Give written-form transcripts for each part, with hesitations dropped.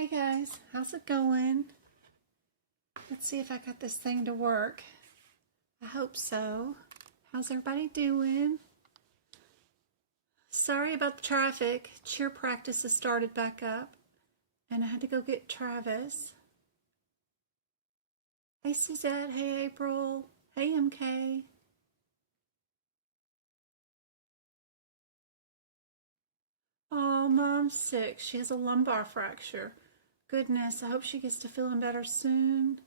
Hey guys, how's it going? Let's see if I got this thing to work. I hope so. How's everybody doing? Sorry about the traffic. Cheer practice has started back up and I had to go get Travis. Hey Suzette, hey April, hey MK. Oh, Mom's sick. She has a lumbar fracture. Goodness, I hope she gets to feeling better soon.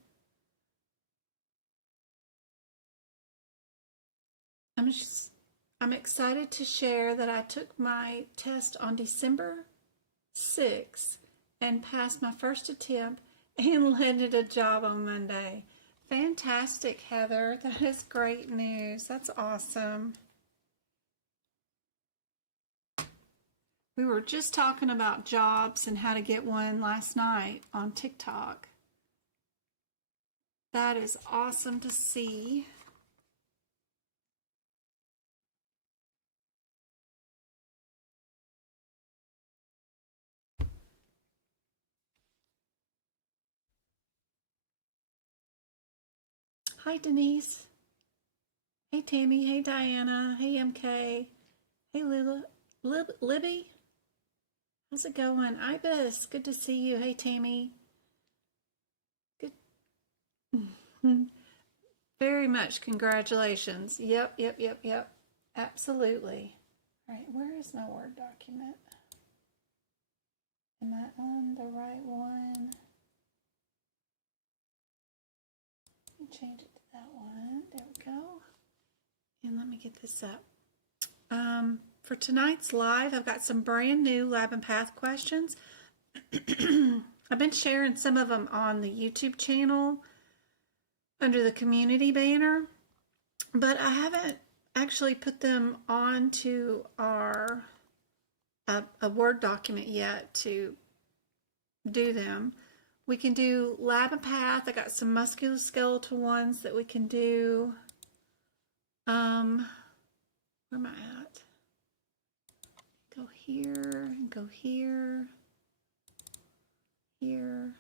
I'm excited to share that I took my test on December 6th and passed my first attempt and landed a job on Monday. Fantastic, Heather. That is great news. That's awesome. We were just talking about jobs and how to get one last night on TikTok. That is awesome to see. Hi, Denise. Hey, Tammy. Hey, Diana. Hey, MK. Hey, Libby. How's it going? Ibis, good to see you. Hey, Tammy. Good. Very much. Congratulations. Yep. Absolutely. All right, where is my Word document? Am I on the right one? Let me change it to that one. There we go. And let me get this up. For tonight's live, I've got some brand new lab and path questions. I've been sharing some of them on the YouTube channel under the community banner, but I haven't actually put them onto our a Word document yet to do them. We can do lab and path. I got some musculoskeletal ones that we can do. Where am I at? Go here and go here, here.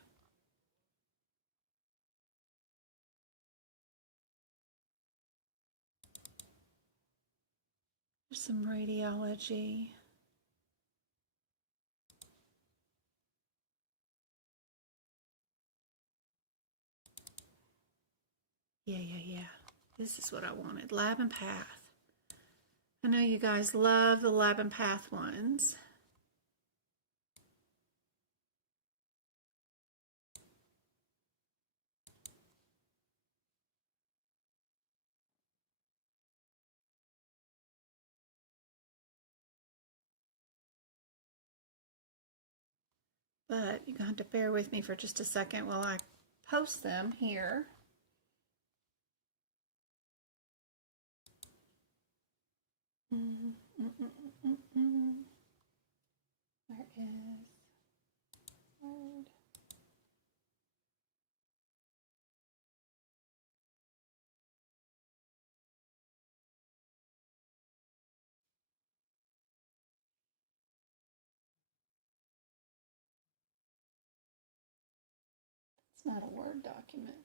There's some radiology. Yeah. This is what I wanted, lab and path. I know you guys love the lab and path ones. But you're going to have to bear with me for just a second while I post them here. Where is Word? It's not a Word document.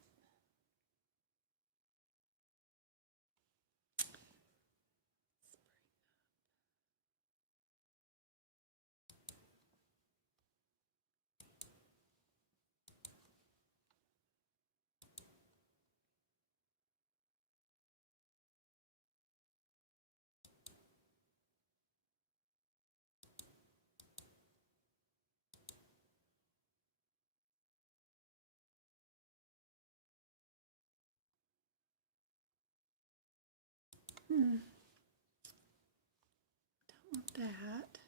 Don't want that.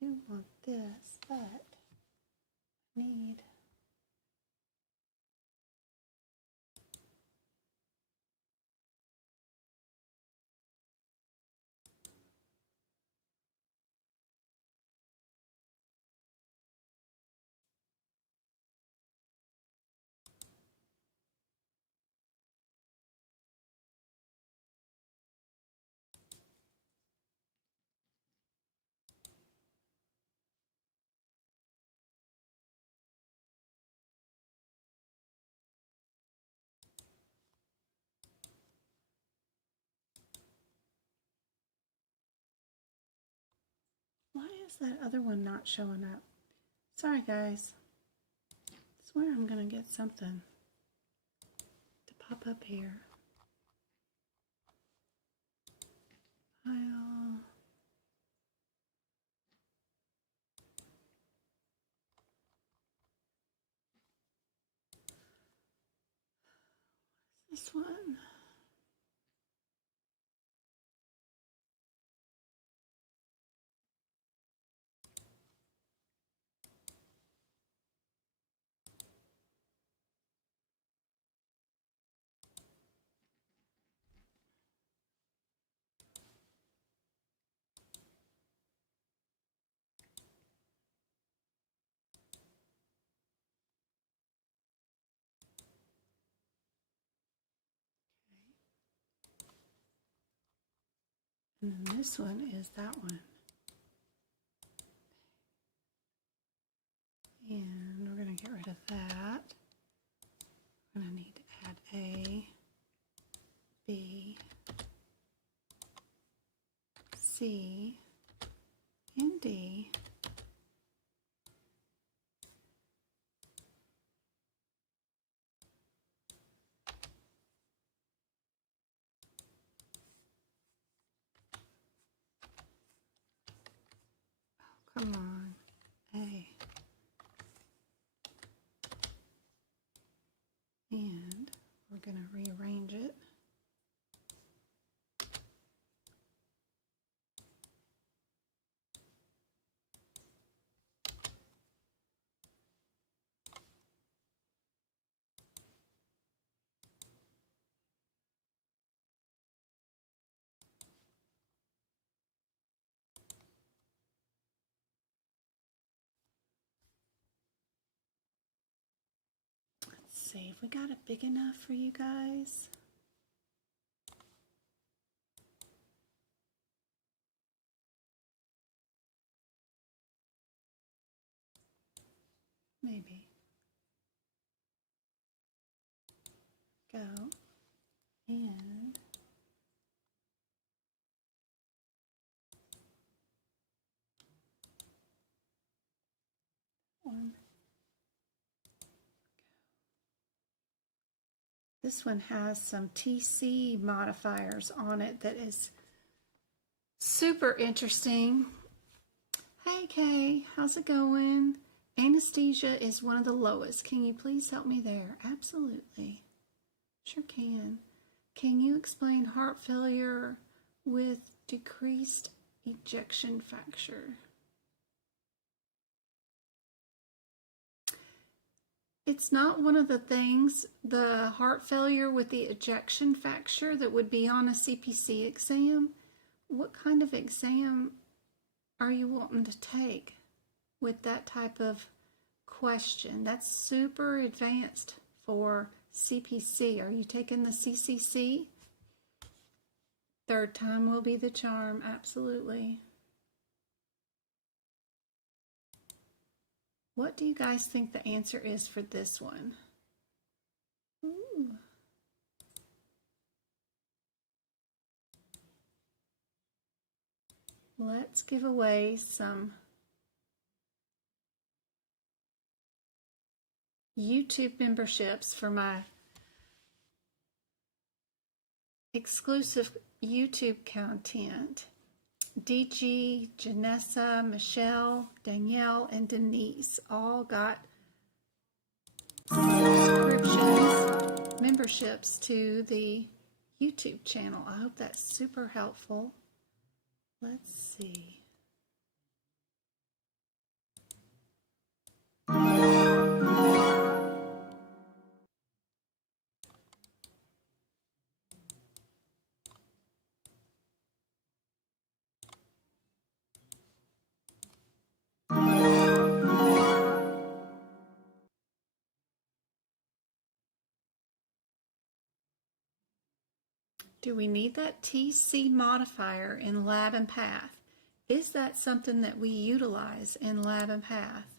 I do want this, but I need is that other one not showing up? Sorry, guys. I swear I'm going to get something to pop up here. File. This one. And then this one is that one. And we're going to get rid of that. We're going to need to add A, B, C, and D. Oh, come on. A. And we're going to rearrange it. Let's see if we got it big enough for you guys. Maybe. Go. And one. This one has some TC modifiers on it that is super interesting. Hey Kay, how's it going? Anesthesia is one of the lowest. Can you please help me there? Absolutely. Sure can. Can you explain heart failure with decreased ejection fraction? It's not one of the things, the heart failure with the ejection fraction, that would be on a CPC exam. What kind of exam are you wanting to take with that type of question? That's super advanced for CPC. Are you taking the CCC? Third time will be the charm, absolutely. What do you guys think the answer is for this one? Ooh. Let's give away some YouTube memberships for my exclusive YouTube content. DG, Janessa, Michelle, Danielle, and Denise all got subscriptions, memberships to the YouTube channel. I hope that's super helpful. Let's see. Do we need that TC modifier in lab and path? Is that something that we utilize in lab and path?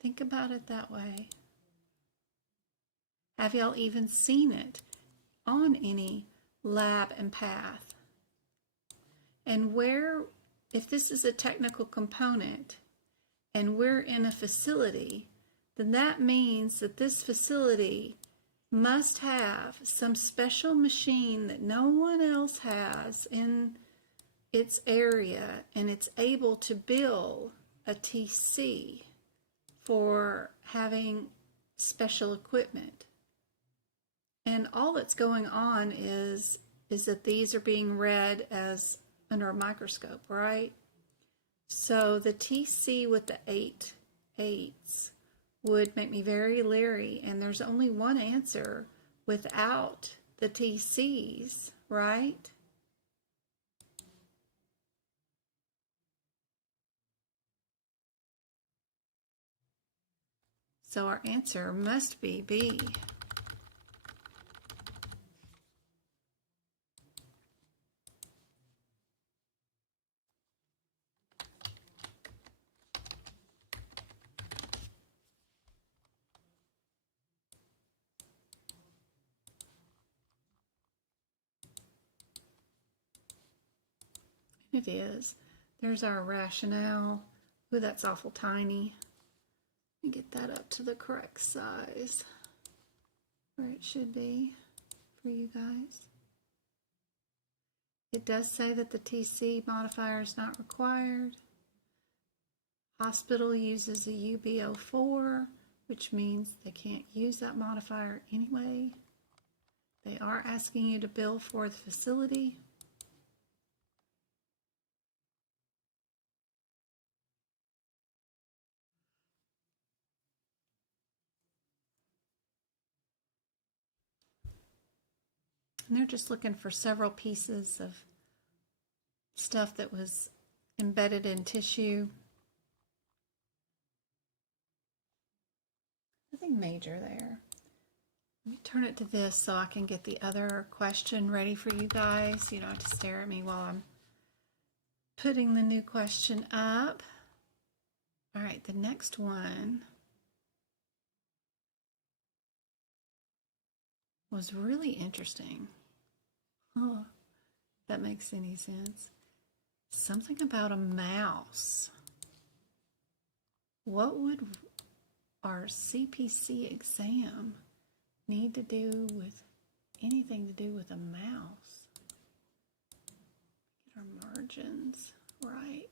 Think about it that way. Have y'all even seen it on any lab and path? And if this is a technical component and we're in a facility, then that means that this facility must have some special machine that no one else has in its area, and it's able to bill a TC for having special equipment. And all that's going on is that these are being read as under a microscope, right? So the TC with the 8 8s would make me very leery, and there's only one answer without the TCs, right? So our answer must be B. It is. There's our rationale. Ooh, that's awful tiny. Let me get that up to the correct size where it should be for you guys. It does say that the TC modifier is not required. Hospital uses a UB04, which means they can't use that modifier anyway. They are asking you to bill for the facility. And they're just looking for several pieces of stuff that was embedded in tissue. Nothing major there. Let me turn it to this so I can get the other question ready for you guys. You don't have to stare at me while I'm putting the new question up. All right, the next one was really interesting. Oh, if that makes any sense. Something about a mouse. What would our CPC exam need to do with anything to do with a mouse? Get our margins right.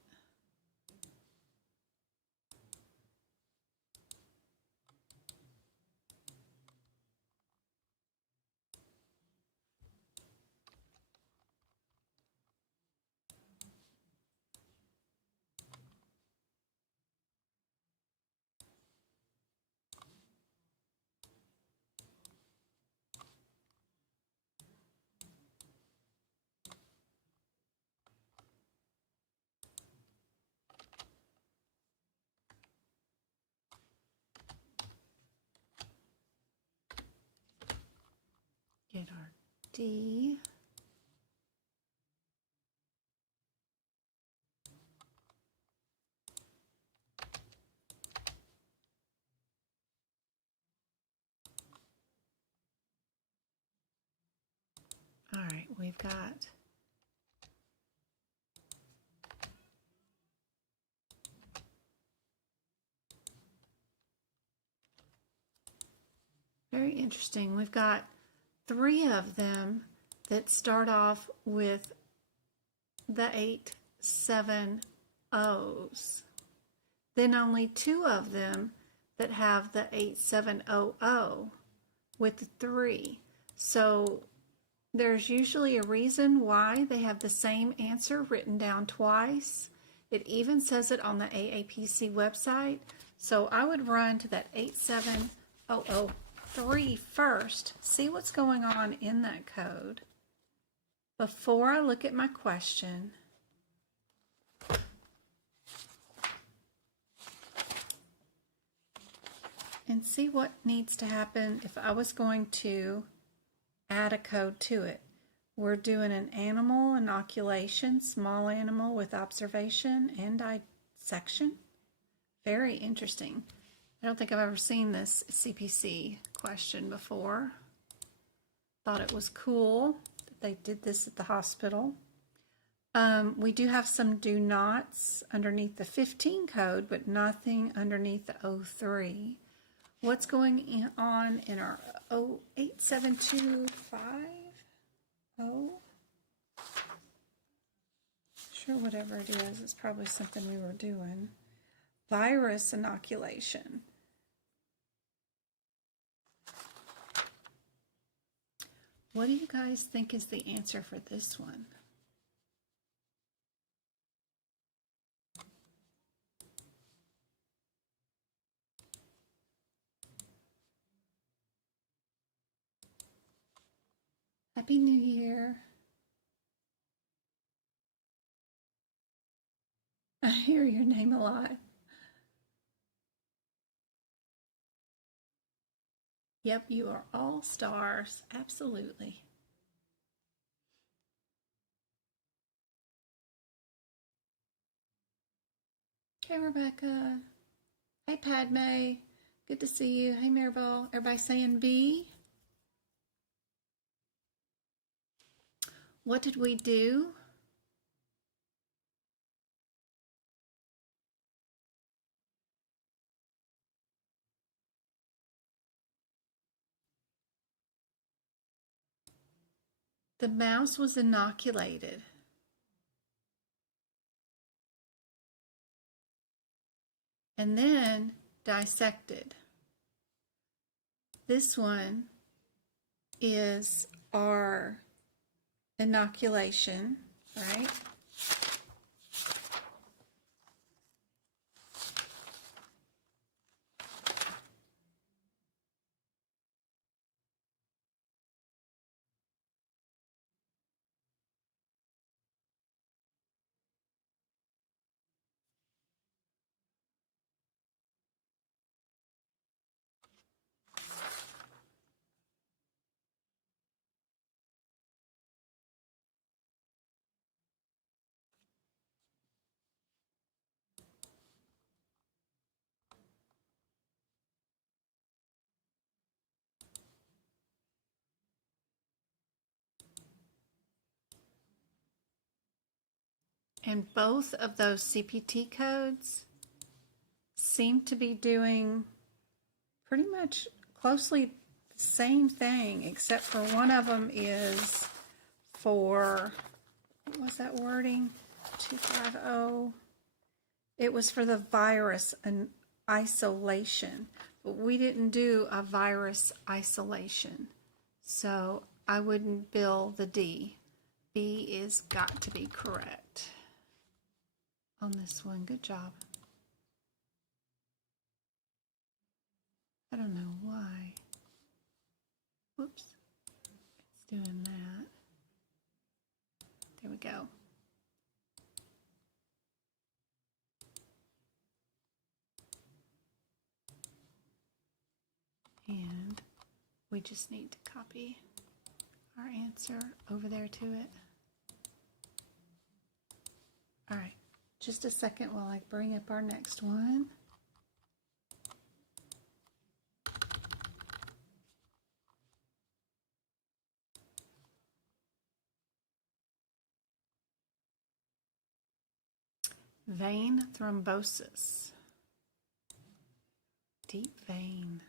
Get our D. All right, we've got very interesting. We've got 3 of them that start off with the 8 7 O's. Then only 2 of them that have the 8700 with the 3. So there's usually a reason why they have the same answer written down twice. It even says it on the AAPC website. So I would run to that 87003 first, see what's going on in that code before I look at my question. And see what needs to happen if I was going to add a code to it. We're doing an animal inoculation, small animal with observation and dissection. Very interesting. I don't think I've ever seen this CPC question before. Thought it was cool that they did this at the hospital. We do have some do nots underneath the 15 code, but nothing underneath the 03. What's going on in our 087250? Sure, whatever it is, it's probably something we were doing. Virus inoculation. What do you guys think is the answer for this one? Happy New Year. I hear your name a lot. Yep, you are all stars. Absolutely. Hey, Rebecca. Hey, Padme. Good to see you. Hey, Maribel. Everybody saying B? What did we do? The mouse was inoculated. And then dissected. This one is our inoculation, right? And both of those CPT codes seem to be doing pretty much closely the same thing, except for one of them is for, what was that wording? 250. It was for the virus and isolation, but we didn't do a virus isolation. So I wouldn't bill the D. B is got to be correct on this one. Good job. I don't know why. Whoops. It's doing that. There we go. And we just need to copy our answer over there to it. All right, just a second while I bring up our next one. Vein thrombosis. Deep vein.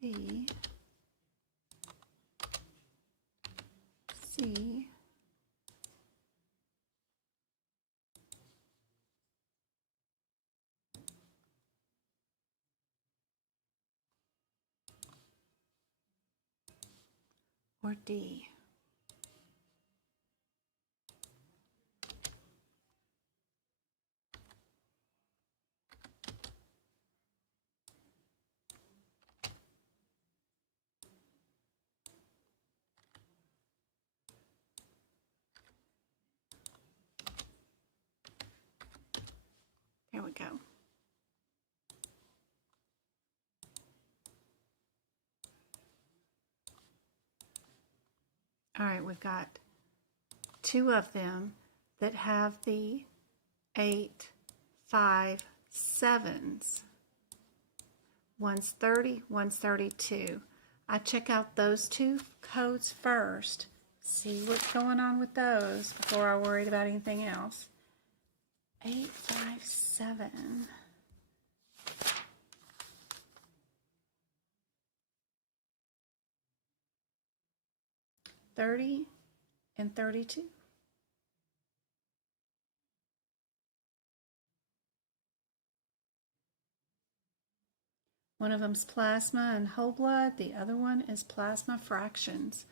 B, C, or D. we go. All right, we've got 2 of them that have the 8, 5, 7s. One's 30, one's 32. I check out those 2 codes first, see what's going on with those before I worried about anything else. 8, 5, 7. 30 and 32. One of them's plasma and whole blood. The other one is plasma fractions.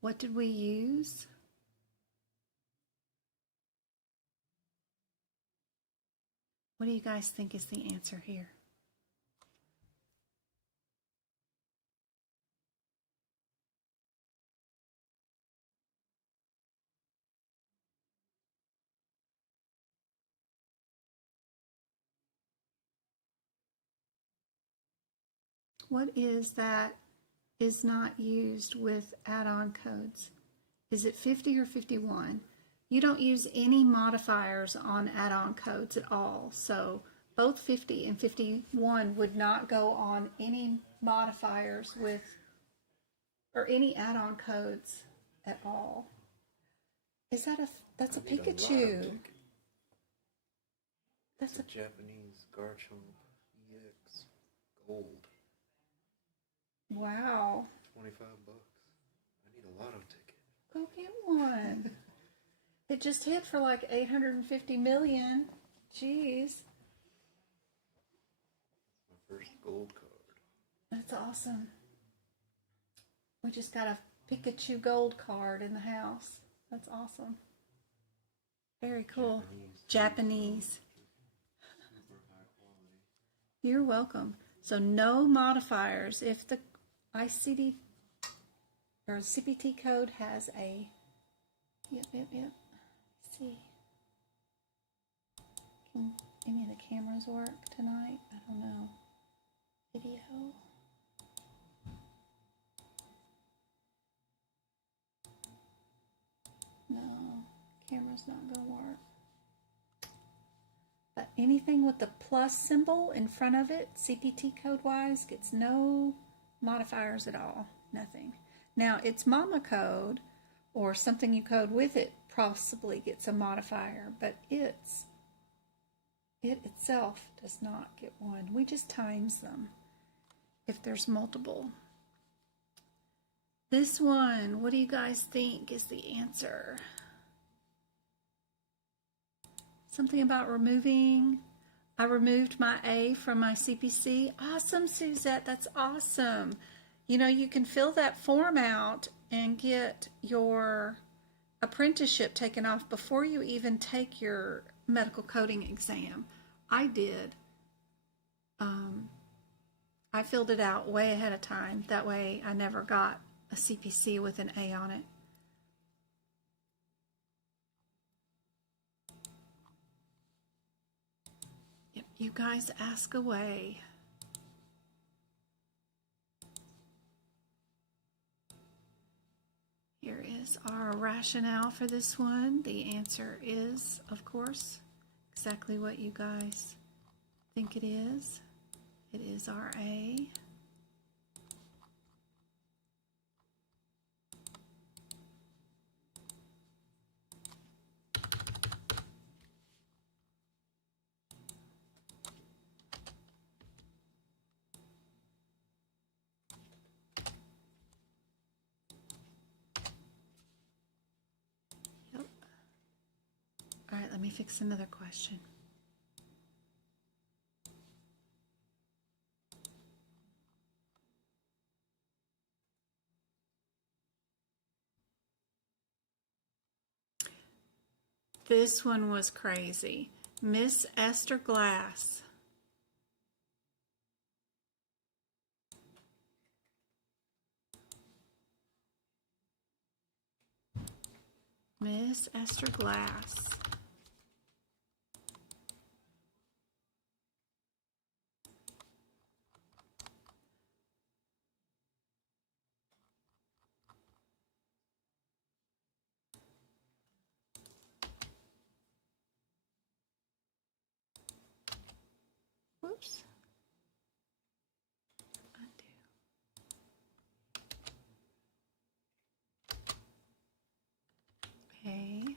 What did we use? What do you guys think is the answer here? What is that is not used with add-on codes? Is it 50 or 51? You don't use any modifiers on add-on codes at all. So both 50 and 51 would not go on any modifiers with, or any add-on codes at all. Is that that's a Pikachu. That's a Japanese Garchomp EX Gold. Wow. $25. I need a lotto ticket. Go get one. It just hit for like 850 million. Jeez. My first gold card. That's awesome. We just got a Pikachu gold card in the house. That's awesome. Very cool. Japanese. You're welcome. So no modifiers. If the ICD or CPT code has a, yep. See, can any of the cameras work tonight? I don't know. Video. No, camera's not gonna work. But anything with the plus symbol in front of it, CPT code wise, gets no modifiers at all. Nothing. Now its mama code or something you code with it possibly gets a modifier, but it itself does not get one. We just times them if there's multiple. This one, what do you guys think is the answer? Something about removing. I removed my A from my CPC. Awesome, Suzette. That's awesome. You know, you can fill that form out and get your apprenticeship taken off before you even take your medical coding exam. I did. I filled it out way ahead of time. That way I never got a CPC with an A on it. Yep, you guys ask away. Here is our rationale for this one. The answer is, of course, exactly what you guys think it is. It is our A. Yep. All right, let me fix another question. This one was crazy. Miss Esther Glass. Miss Esther Glass. Whoops. Undo. Okay.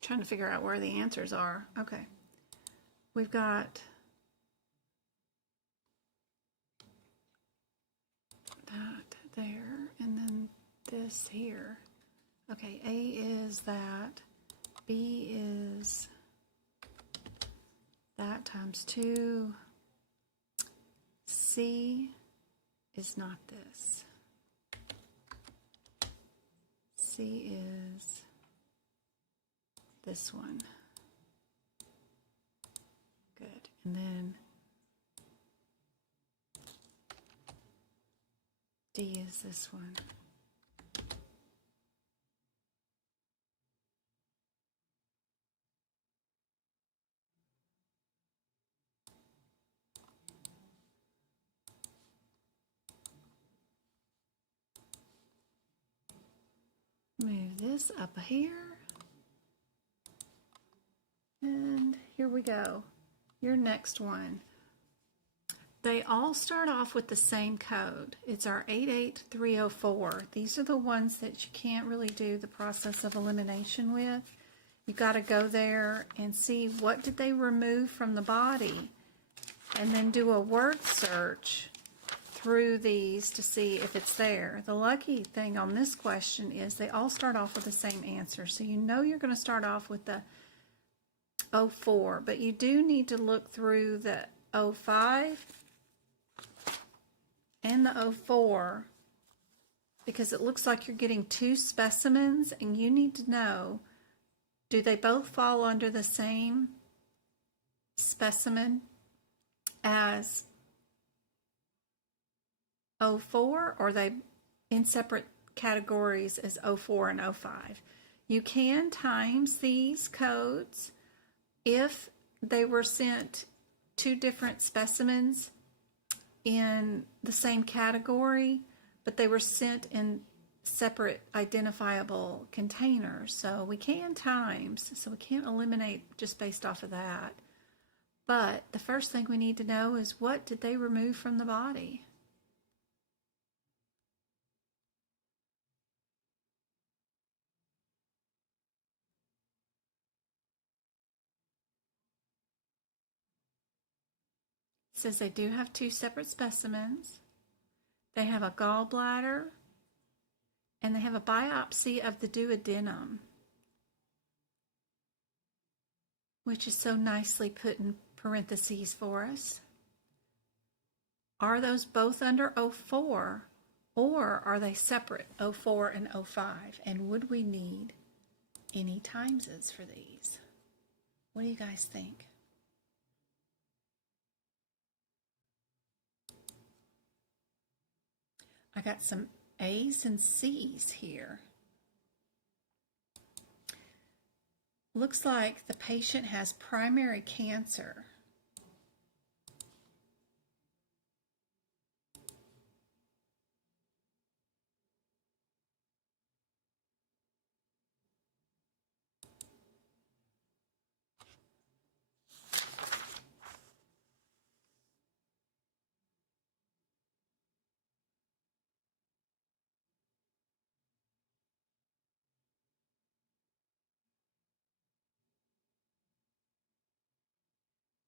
Trying to figure out where the answers are. Okay. We've got that there, and then this here. Okay, A is that, B is that times 2, C is not this. C is this one. Good. And then D is this one. Move this up here. And here we go. Your next one. They all start off with the same code. It's our 88304. These are the ones that you can't really do the process of elimination with. You got to go there and see what did they remove from the body, and then do a word search through these to see if it's there. The lucky thing on this question is they all start off with the same answer. So you know you're going to start off with the 04, but you do need to look through the 05 and the 04 because it looks like you're getting 2 specimens, and you need to know, do they both fall under the same specimen as 04, or are they in separate categories as 04 and 05? You can times these codes if they were sent 2 different specimens in the same category, but they were sent in separate identifiable containers. So we can times, so we can't eliminate just based off of that. But the first thing we need to know is, what did they remove from the body? It says they do have 2 separate specimens. They have a gallbladder, and they have a biopsy of the duodenum, which is so nicely put in parentheses for us. Are those both under 04, or are they separate, 04 and 05? And would we need any timeses for these? What do you guys think? I got some A's and C's here. Looks like the patient has primary cancer.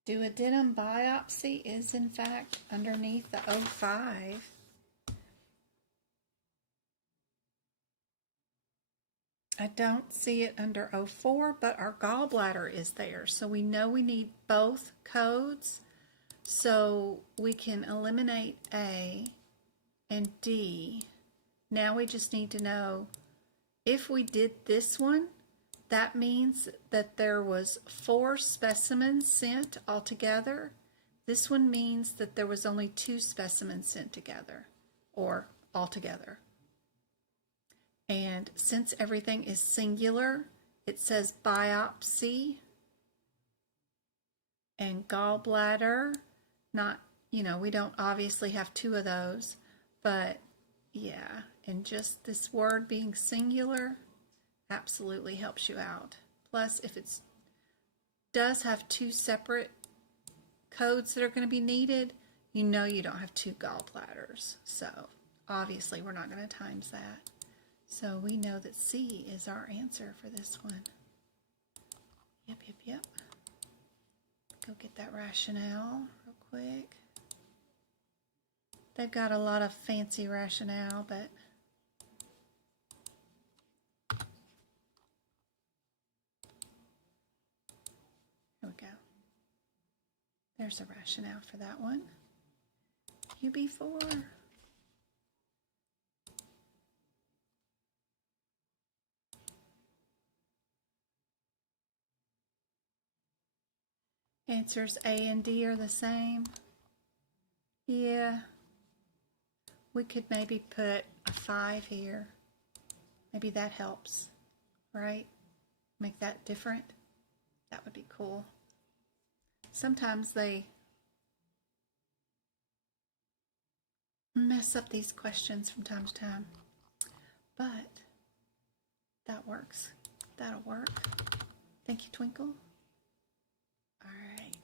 Duodenum biopsy is in fact underneath the 05. I don't see it under 04, but our gallbladder is there. So we know we need both codes. So we can eliminate A and D. Now we just need to know, if we did this one, that means that there was 4 specimens sent altogether. This one means that there was only 2 specimens sent together, or altogether. And since everything is singular, it says biopsy and gallbladder. Not, we don't obviously have two of those, but yeah, and just this word being singular absolutely helps you out. Plus, if it does have two separate codes that are going to be needed, you don't have two gallbladders. So obviously we're not going to times that. So we know that C is our answer for this one. Yep. Go get that rationale real quick. They've got a lot of fancy rationale, but here we go. There's a rationale for that one. UB4. Answers A and D are the same. Yeah. We could maybe put a 5 here. Maybe that helps, right? Make that different. That would be cool. Sometimes they mess up these questions from time to time, but that works. That'll work. Thank you, Twinkle. All right.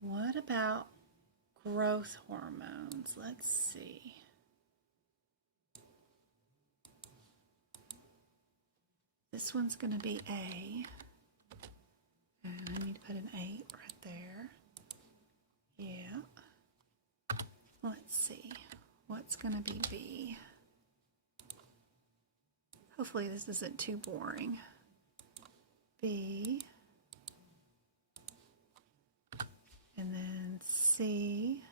What about growth hormones? Let's see. This one's going to be A. And I need to put an 8 right there. Yeah. Let's see. What's going to be B? Hopefully this isn't too boring. B. And then C.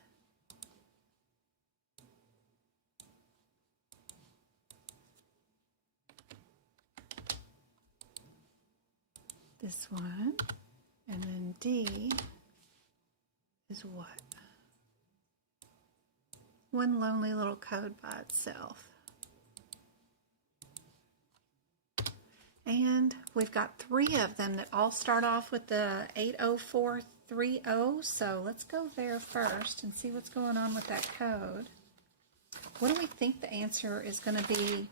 This one. And then D is what? One lonely little code by itself. And we've got 3 of them that all start off with the 80430. So let's go there first and see what's going on with that code. What do we think the answer is going to be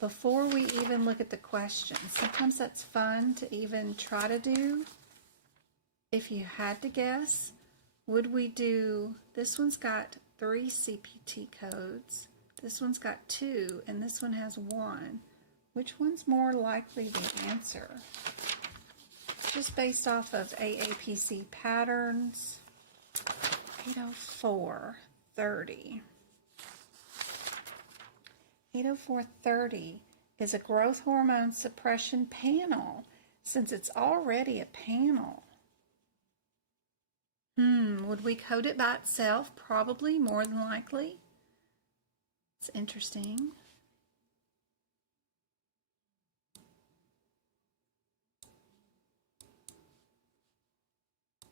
before we even look at the question? Sometimes that's fun to even try to do. If you had to guess, would we do, this one's got 3 CPT codes, this one's got 2, and this one has 1. Which one's more likely the answer? Just based off of AAPC patterns, 80430. 80430 is a growth hormone suppression panel, since it's already a panel. Would we code it by itself? Probably, more than likely. It's interesting.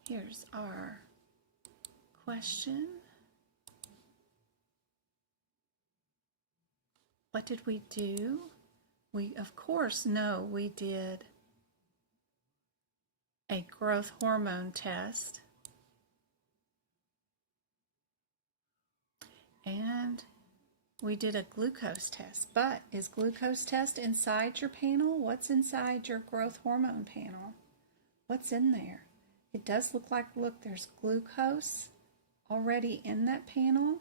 Here's our question. What did we do? We, of course, know we did a growth hormone test. And we did a glucose test. But is glucose test inside your panel? What's inside your growth hormone panel? What's in there? It does look like, look, there's glucose already in that panel.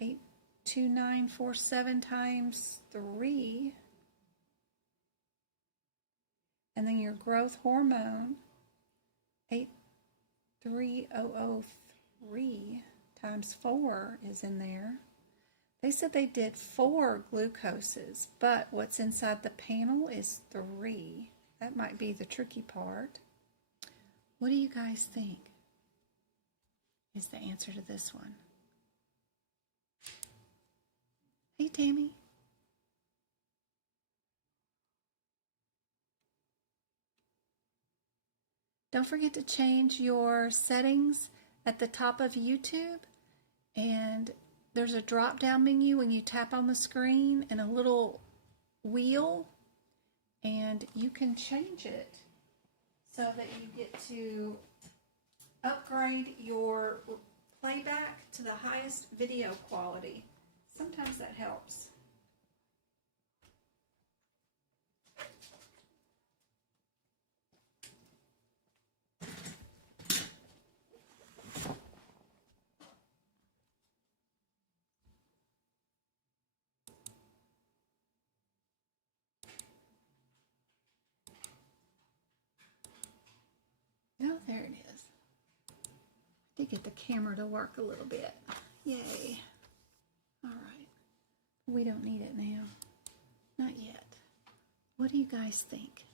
82947 times 3. And then your growth hormone, 83003 times 4 is in there. They said they did 4 glucoses, but what's inside the panel is 3. That might be the tricky part. What do you guys think is the answer to this one? Hey, Tammy. Don't forget to change your settings at the top of YouTube, and there's a drop down menu when you tap on the screen and a little wheel, and you can change it so that you get to upgrade your playback to the highest video quality. Sometimes that helps. Oh, there it is. I did get the camera to work a little bit. Yay. All right. We don't need it now. Not yet. What do you guys think?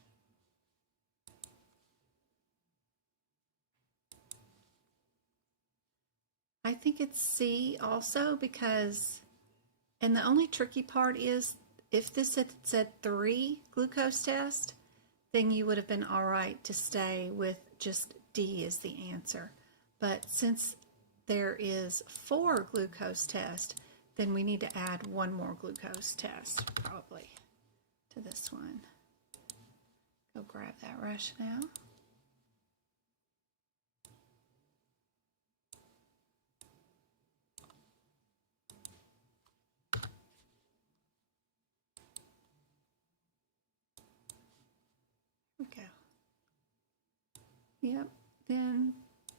I think it's C also because, and the only tricky part is if this had said 3 glucose test, then you would have been all right to stay with just D as the answer. But since there is 4 glucose tests, then we need to add 1 more glucose test probably to this one. Go grab that rationale. Go. Yep, then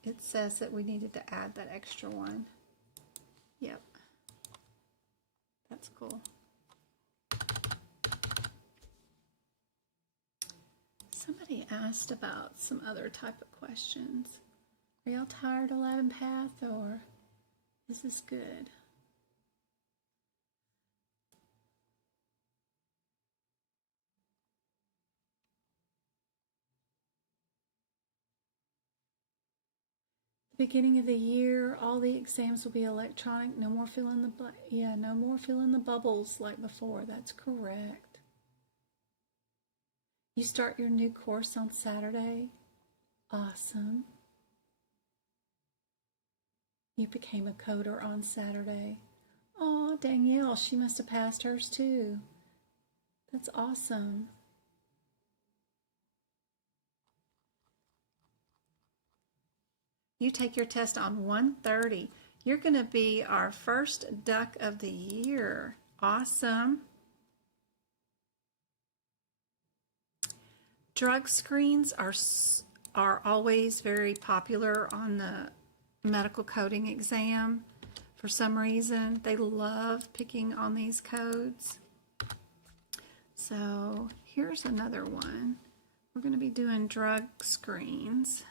it says that we needed to add that extra one. Yep, that's cool. Somebody asked about some other type of questions. Are y'all tired of lab and path, or is this good? Beginning of the year, all the exams will be electronic. No more filling the no more filling the bubbles like before. That's correct. You start your new course on Saturday. Awesome. You became a coder on Saturday. Oh, Danielle, she must have passed hers too. That's awesome. You take your test on 1:30. You're going to be our first duck of the year. Awesome. Drug screens are always very popular on the medical coding exam. For some reason, they love picking on these codes. So here's another one. We're going to be doing drug screens.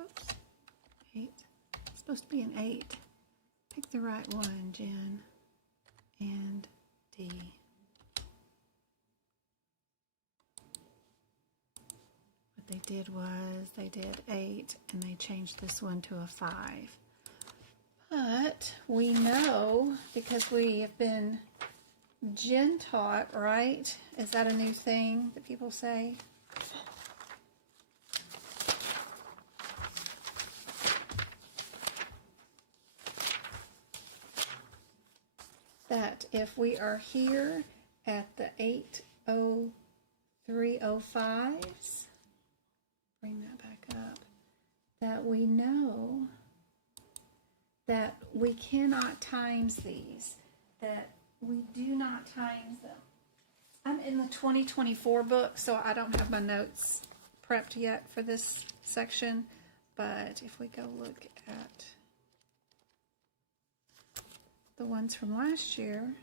Oops, 8. It's supposed to be an 8. Pick the right one, Jen. And D. What they did was they did 8 and they changed this one to a 5. But we know, because we have been Gen taught, right? Is that a new thing that people say? That if we are here at the 80305s, bring that back up, that we know that we cannot times these, that we do not times them. I'm in the 2024 book, so I don't have my notes prepped yet for this section, but if we go look at the ones from last year,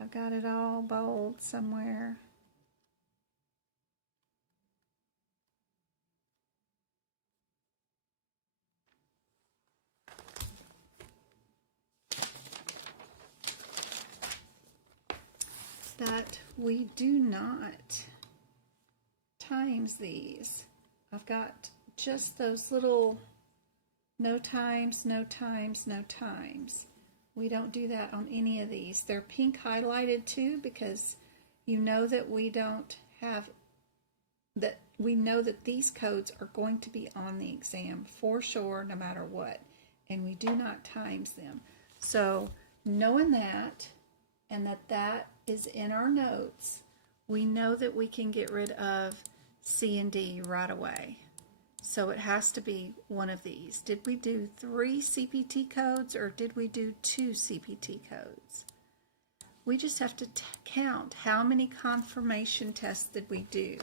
I've got it all bold somewhere. that we do not times these. I've got just those little no times, no times, no times. We don't do that on any of these. They're pink highlighted too because you know that we don't have, that we know that these codes are going to be on the exam for sure no matter what, and we do not times them. So knowing that, and that is in our notes, we know that we can get rid of C and D right away. So it has to be one of these. Did we do 3 CPT codes or did we do 2 CPT codes? We just have to count how many confirmation tests did we do.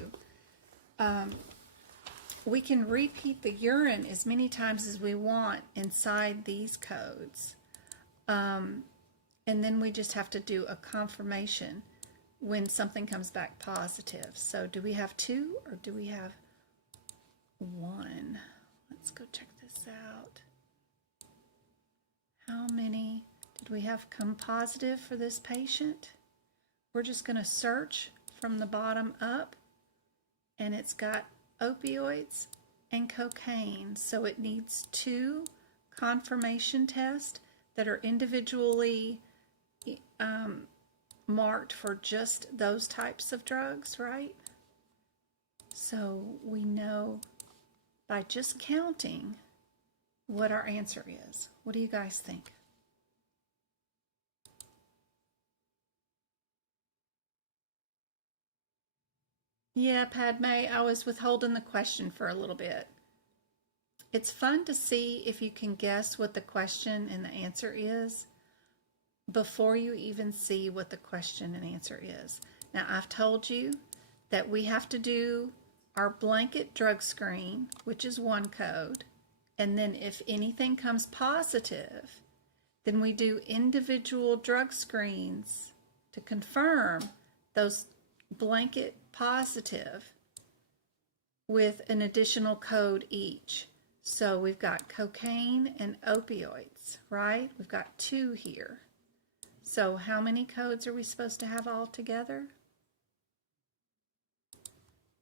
We can repeat the urine as many times as we want inside these codes. And then we just have to do a confirmation when something comes back positive. So do we have 2 or do we have 1? Let's go check this out. How many did we have come positive for this patient? We're just going to search from the bottom up, and it's got opioids and cocaine. So it needs 2 confirmation tests that are individually marked for just those types of drugs, right? So we know by just counting what our answer is. What do you guys think? Yeah, Padme, I was withholding the question for a little bit. It's fun to see if you can guess what the question and the answer is before you even see what the question and answer is. Now, I've told you that we have to do our blanket drug screen, which is 1 code, and then if anything comes positive, then we do individual drug screens to confirm those blanket positive with an additional code each. So we've got cocaine and opioids, right? We've got 2 here. So how many codes are we supposed to have all together?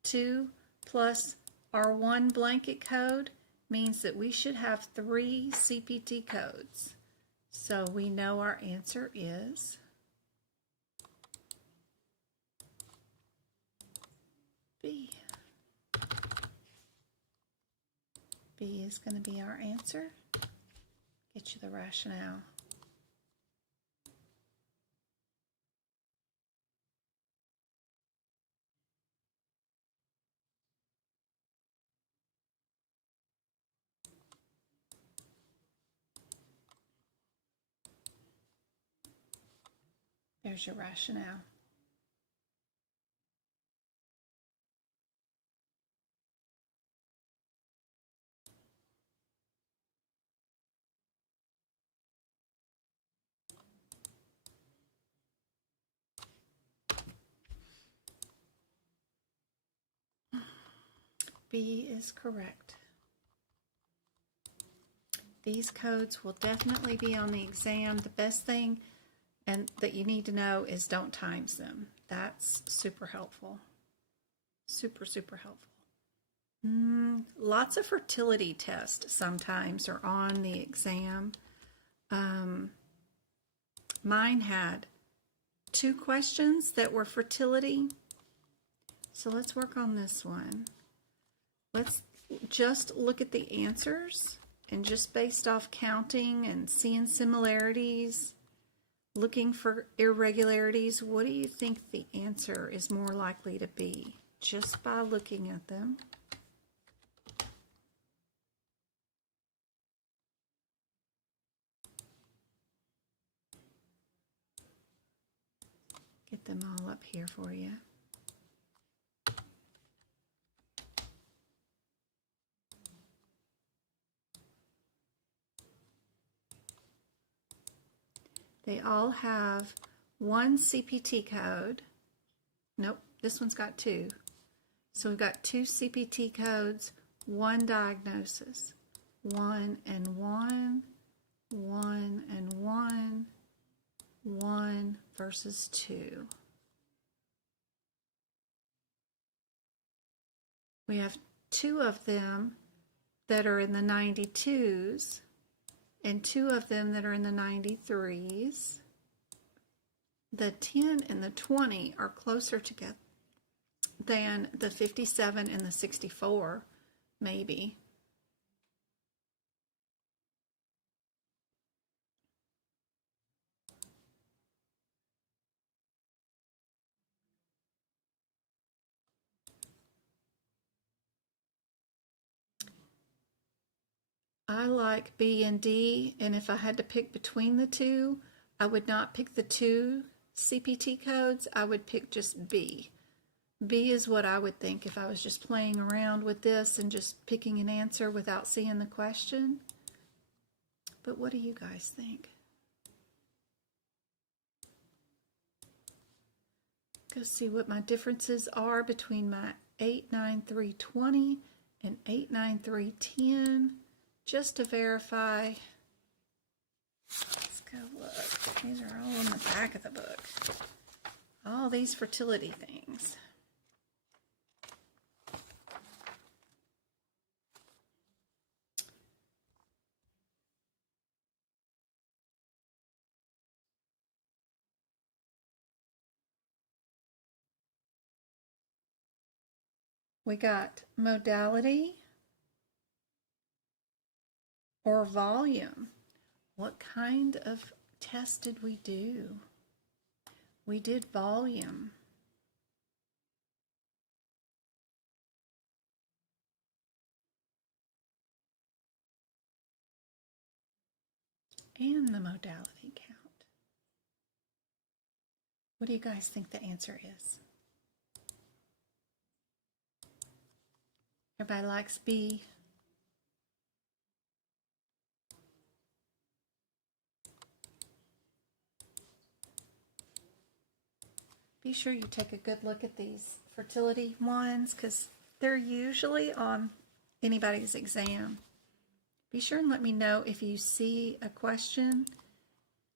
2 plus our 1 blanket code means that we should have 3 CPT codes. So we know our answer is B. B is going to be our answer. Get you the rationale. There's your rationale. B is correct. These codes will definitely be on the exam. The best thing and that you need to know is don't times them. That's super helpful. Super, super helpful. Lots of fertility tests sometimes are on the exam. Mine had 2 questions that were fertility. So let's work on this one. Let's just look at the answers and just based off counting and seeing similarities, looking for irregularities, what do you think the answer is more likely to be just by looking at them? Get them all up here for you. They all have 1 CPT code. Nope, this one's got 2. So we've got 2 CPT codes, 1 diagnosis. 1 and 1, 1 and 1, 1 versus 2. We have 2 of them that are in the 92s and 2 of them that are in the 93s. The 10 and the 20 are closer together than the 57 and the 64, maybe. I like B and D, and if I had to pick between the two, I would not pick the 2 CPT codes. I would pick just B. B is what I would think if I was just playing around with this and just picking an answer without seeing the question. But what do you guys think? Go see what my differences are between my 89320 and 89310. Just to verify. Let's go look. These are all in the back of the book. All these fertility things. We got modality or volume. What kind of test did we do? We did volume. And the modality count. What do you guys think the answer is? Everybody likes B. Be sure you take a good look at these fertility ones because they're usually on anybody's exam. Be sure and let me know if you see a question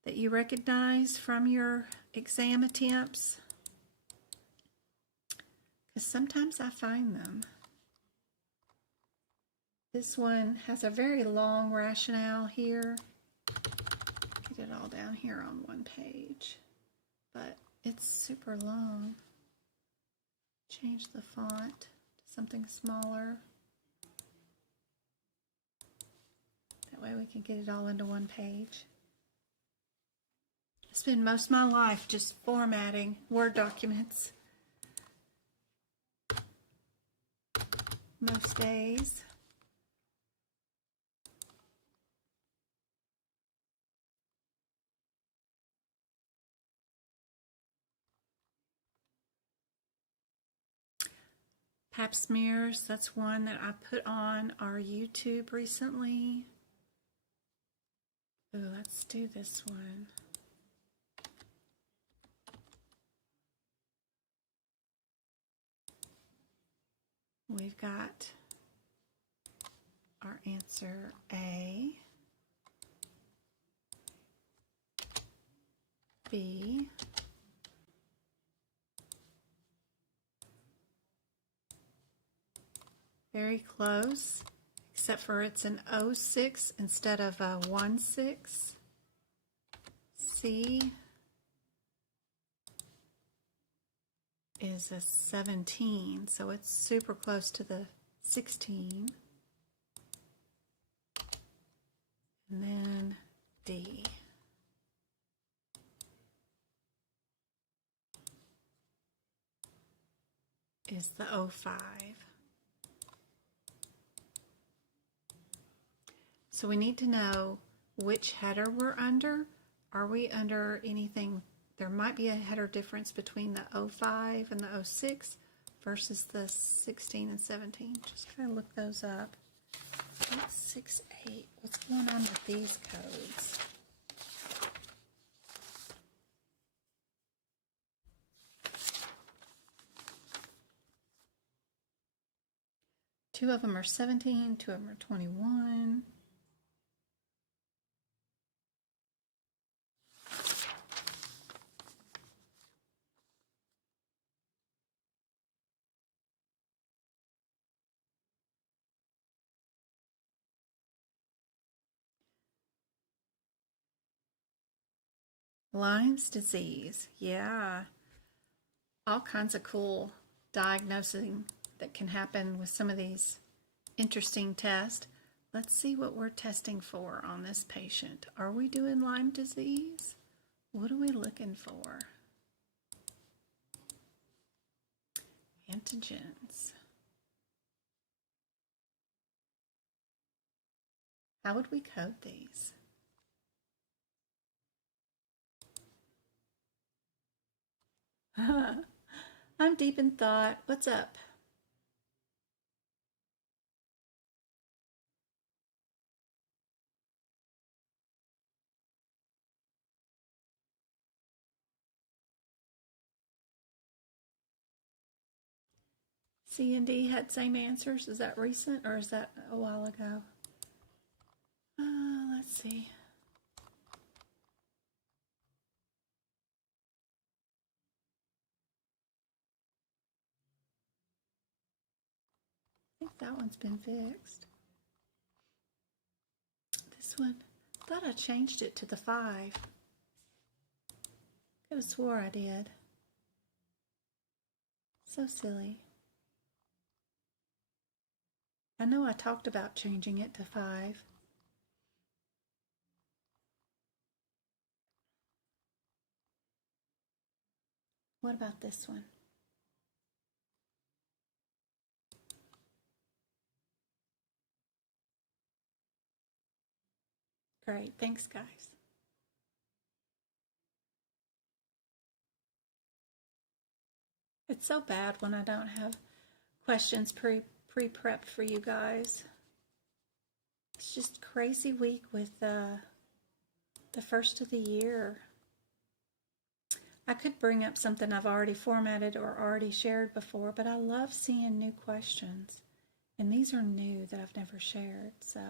that you recognize from your exam attempts, because sometimes I find them. This one has a very long rationale here. Get it all down here on one page, but it's super long. Change the font to something smaller. That way we can get it all into one page. I spend most of my life just formatting Word documents. Most days. Pap smears, that's one that I put on our YouTube recently. Ooh, let's do this one. We've got our answer A, B, very close, except for it's an 06 instead of a 16. C is a 17, so it's super close to the 16. And then D. Is the 05. So we need to know which header we're under. Are we under anything? There might be a header difference between the 05 and the 06 versus the 16 and 17. Just kind of look those up. 868. What's going on with these codes? Two of them are 17, 2 of them are 21. Lyme's disease. Yeah. All kinds of cool diagnosing that can happen with some of these interesting tests. Let's see what we're testing for on this patient. Are we doing Lyme disease? What are we looking for? Antigens. How would we code these? I'm deep in thought. What's up? C and D had same answers. Is that recent or is that a while ago? Let's see. I think that one's been fixed. This one, I thought I changed it to the 5. Could have swore I did. So silly. I know I talked about changing it to 5. What about this one? Great, thanks guys. It's so bad when I don't have questions pre-prepped for you guys. It's just crazy week with the first of the year. I could bring up something I've already formatted or already shared before, but I love seeing new questions. And these are new that I've never shared, so.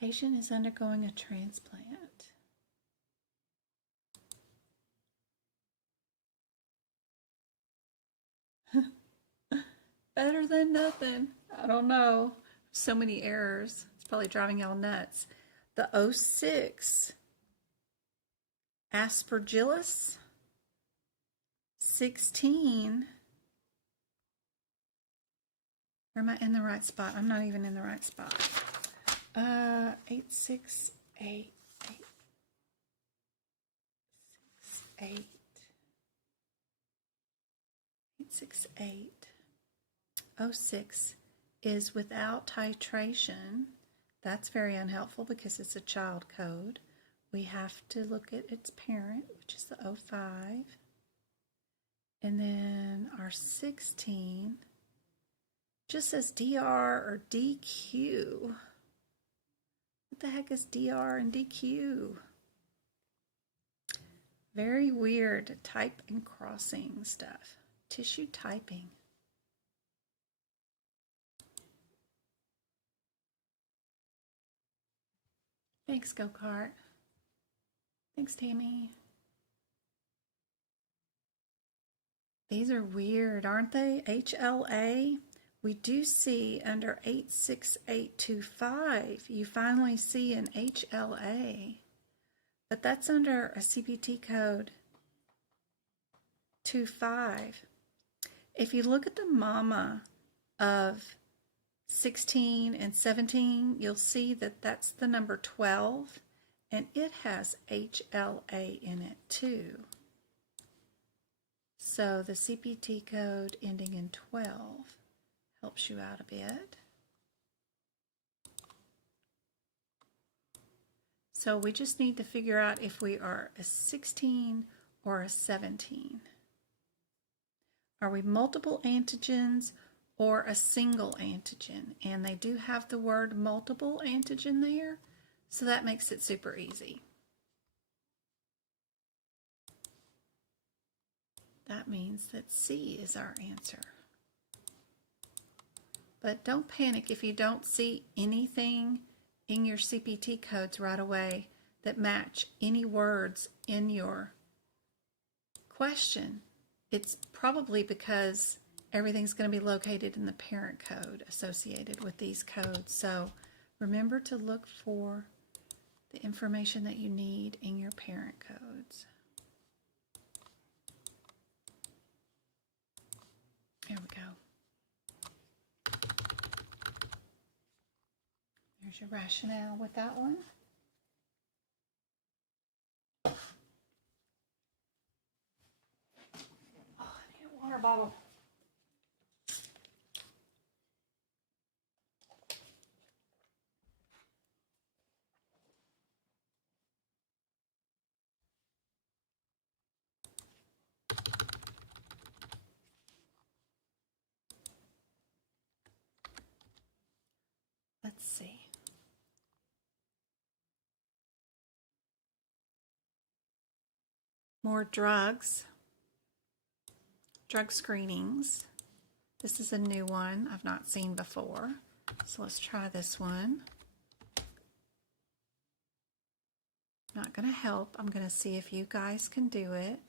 Patient is undergoing a transplant. Better than nothing. I don't know. So many errors. It's probably driving y'all nuts. The 06 Aspergillus 16. Or am I in the right spot? I'm not even in the right spot. 868. 868. 06 is without titration. That's very unhelpful because it's a child code. We have to look at its parent, which is the 05. And then our 16 just says DR or DQ. What the heck is DR and DQ? Very weird type and crossing stuff. Tissue typing. Thanks, Go-Kart. Thanks, Tammy. These are weird, aren't they? HLA. We do see under 86825, you finally see an HLA, but that's under a CPT code 25. If you look at the mama of 16 and 17, you'll see that that's the number 12, and it has HLA in it too. So the CPT code ending in 12 helps you out a bit. So we just need to figure out if we are a 16 or a 17. Are we multiple antigens or a single antigen? And they do have the word multiple antigen there, so that makes it super easy. That means that C is our answer. But don't panic if you don't see anything in your CPT codes right away that match any words in your question. It's probably because everything's going to be located in the parent code associated with these codes. So remember to look for the information that you need in your parent codes. There we go. There's your rationale with that one. Oh, I need a water bottle. Let's see. More drugs, drug screenings. This is a new one I've not seen before. So let's try this one. Not going to help. I'm going to see if you guys can do it.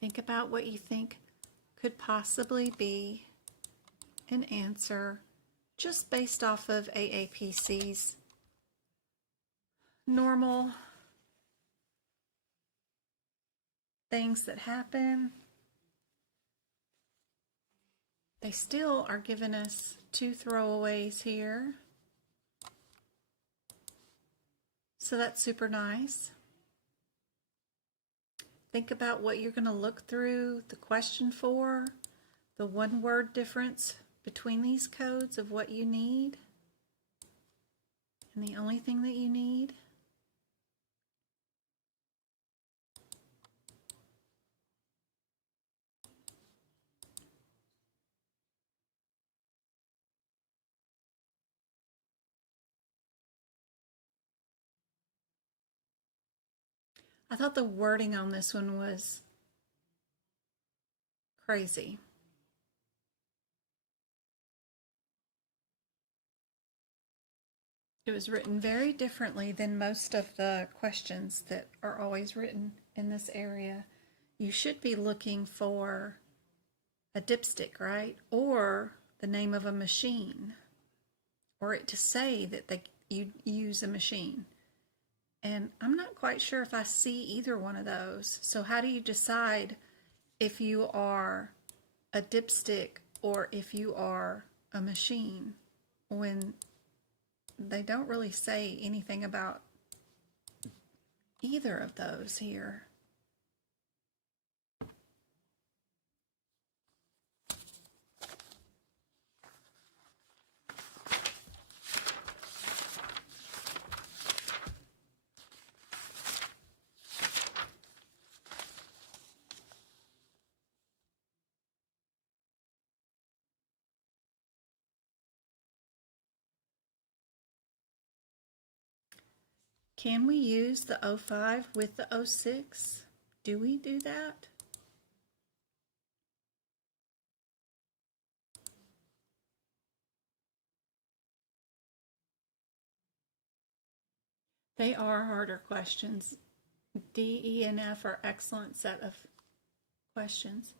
Think about what you think could possibly be an answer just based off of AAPC's normal things that happen. They still are giving us 2 throwaways here. So that's super nice. Think about what you're going to look through the question for, the 1-word difference between these codes of what you need, and the only thing that you need. I thought the wording on this one was crazy. It was written very differently than most of the questions that are always written in this area. You should be looking for a dipstick, right? Or the name of a machine, or it to say that you use a machine. And I'm not quite sure if I see either one of those. So how do you decide if you are a dipstick or if you are a machine when they don't really say anything about either of those here? Can we use the 05 with the 06? Do we do that? They are harder questions. D, E, and F are excellent set of questions.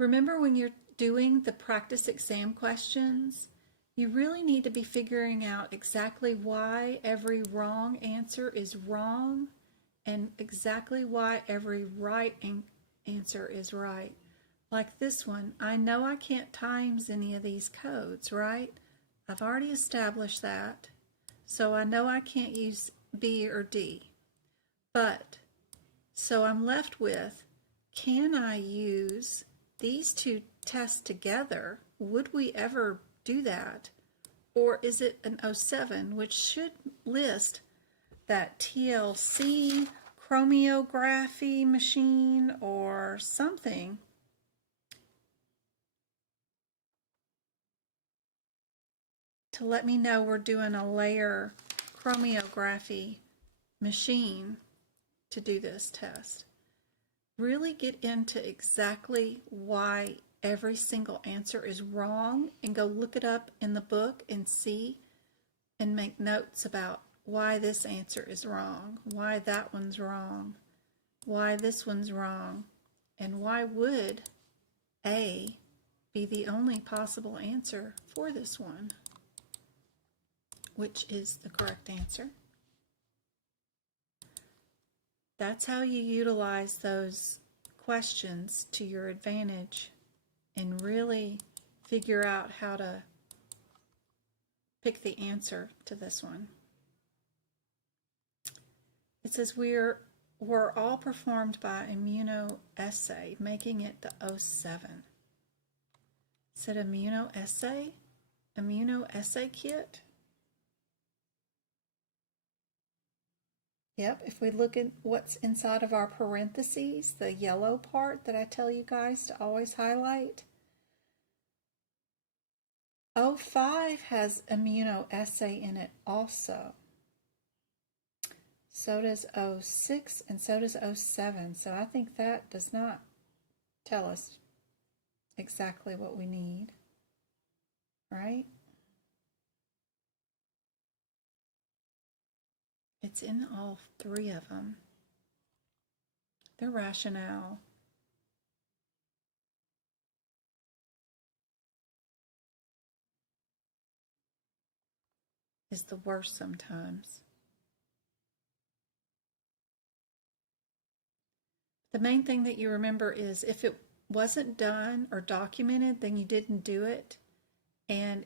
Remember, when you're doing the practice exam questions, you really need to be figuring out exactly why every wrong answer is wrong and exactly why every right answer is right. Like this one, I know I can't times any of these codes, right? I've already established that. So I know I can't use B or D. But, so I'm left with, can I use these 2 tests together? Would we ever do that? Or is it an 07, which should list that TLC chromatography machine or something to let me know we're doing a layer chromatography machine to do this test. Really get into exactly why every single answer is wrong and go look it up in the book and see and make notes about why this answer is wrong, why that one's wrong, why this one's wrong, and why would A be the only possible answer for this one, which is the correct answer. That's how you utilize those questions to your advantage and really figure out how to pick the answer to this one. It says were all performed by immunoassay, making it the 07. Said immunoassay kit. Yep, if we look at what's inside of our parentheses, the yellow part that I tell you guys to always highlight, 05 has immunoassay in it also. So does 06 and so does 07. So I think that does not tell us exactly what we need, right? It's in all three of them. Their rationale is the worst sometimes. The main thing that you remember is if it wasn't done or documented, then you didn't do it. And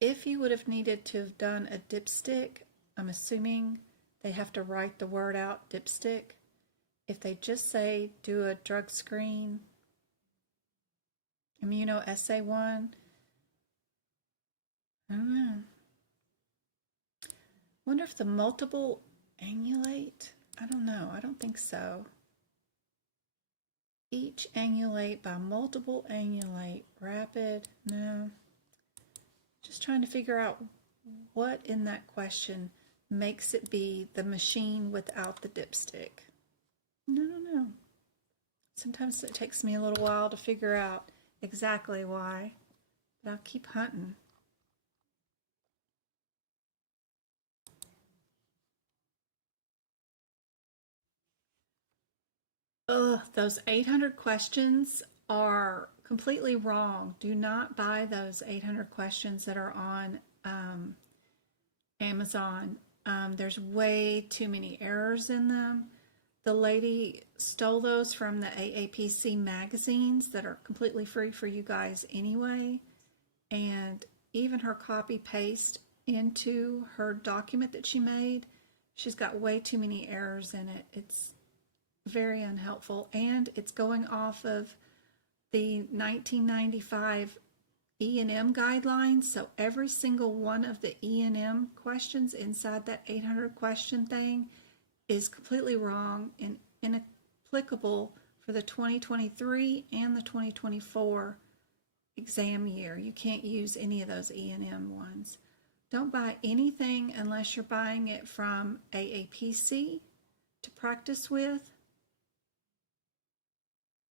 if you would have needed to have done a dipstick, I'm assuming they have to write the word out, dipstick. If they just say do a drug screen, immunoassay one, I don't know. Wonder if the multiple annulate? I don't know. I don't think so. Each annulate by multiple annulate. Rapid? No. Just trying to figure out what in that question makes it be the machine without the dipstick. No. Sometimes it takes me a little while to figure out exactly why, but I'll keep hunting. Ugh, those 800 questions are completely wrong. Do not buy those 800 questions that are on Amazon. There's way too many errors in them. The lady stole those from the AAPC magazines that are completely free for you guys anyway. And even her copy paste into her document that she made, she's got way too many errors in it. It's very unhelpful, and it's going off of the 1995 E&M guidelines, so every single one of the E&M questions inside that 800 question thing is completely wrong and inapplicable for the 2023 and the 2024 exam year. You can't use any of those E&M ones. Don't buy anything unless you're buying it from AAPC to practice with,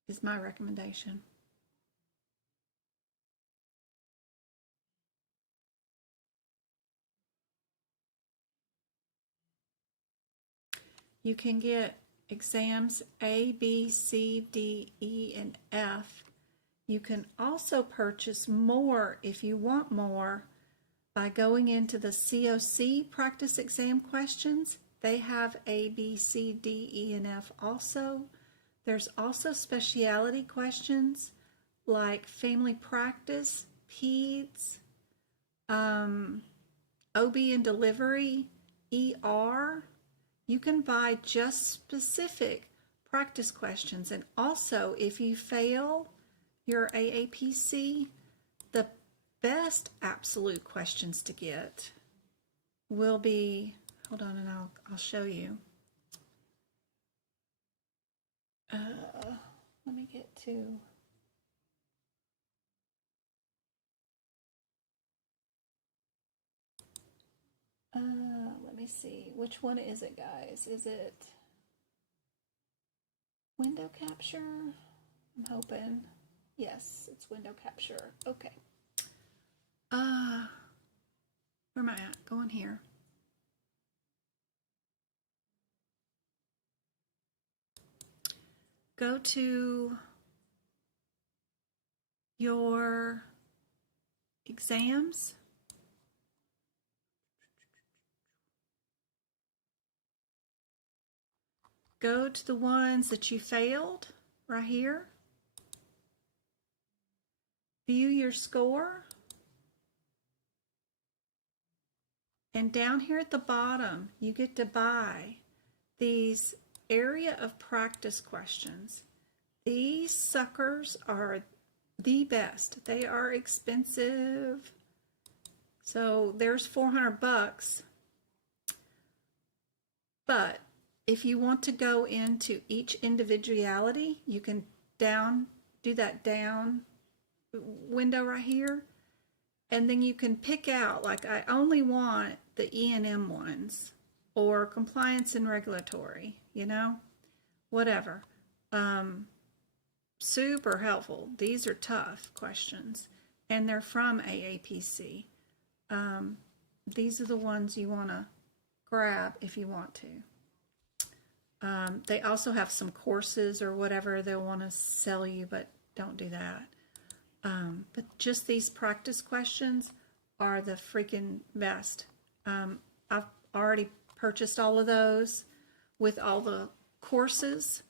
is my recommendation. You can get exams A, B, C, D, E, and F. You can also purchase more if you want more by going into the COC practice exam questions. They have A, B, C, D, E, and F also. There's also specialty questions like family practice, peds, OB and delivery, ER. You can buy just specific practice questions. And also, if you fail your AAPC, the best absolute questions to get will be, hold on and I'll show you. Let me get to. Let me see. Which one is it, guys? Is it window capture? I'm hoping. Yes, it's window capture. Okay. Where am I at? Going here. Go to your exams. Go to the ones that you failed right here. View your score. And down here at the bottom, you get to buy these area of practice questions. These suckers are the best. They are expensive. So there's $400. But if you want to go into each individuality, you can do that down window right here. And then you can pick out, like, I only want the E&M ones or compliance and regulatory, you know, whatever. Super helpful. These are tough questions, and they're from AAPC. These are the ones you want to grab if you want to. They also have some courses or whatever they'll want to sell you, but don't do that. But just these practice questions are the freaking best. I've already purchased all of those with all the courses,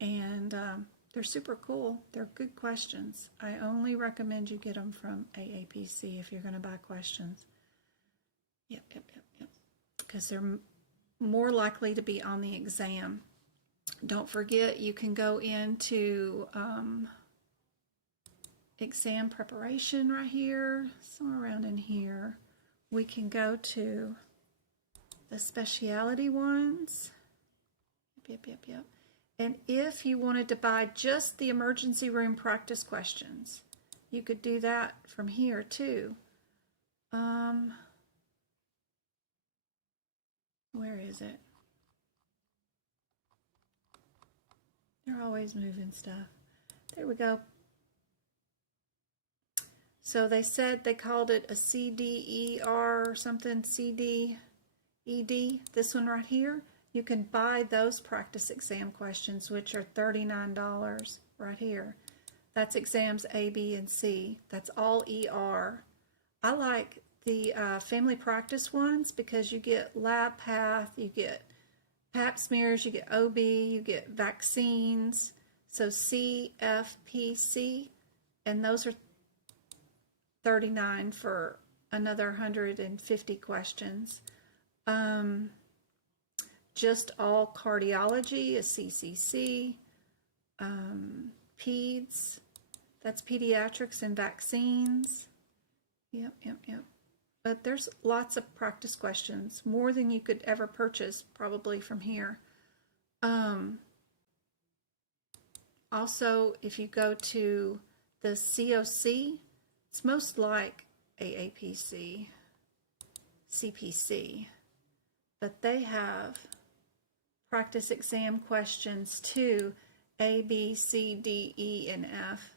and they're super cool. They're good questions. I only recommend you get them from AAPC if you're going to buy questions. Yep. Because they're more likely to be on the exam. Don't forget, you can go into exam preparation right here, somewhere around in here. We can go to the specialty ones. Yep. And if you wanted to buy just the emergency room practice questions, you could do that from here too. Where is it? They're always moving stuff. There we go. So they said they called it a CDER or something, CDED. This one right here, you can buy those practice exam questions, which are $39 right here. That's exams A, B, and C. That's all ER. I like the family practice ones because you get lab path, you get pap smears, you get OB, you get vaccines. So CFPC, and those are $39 for another 150 questions. Just all cardiology is CCC. Peds, that's pediatrics and vaccines. Yep. But there's lots of practice questions, more than you could ever purchase probably from here. Also, if you go to the COC, it's most like AAPC, CPC, but they have practice exam questions too, A, B, C, D, E, and F,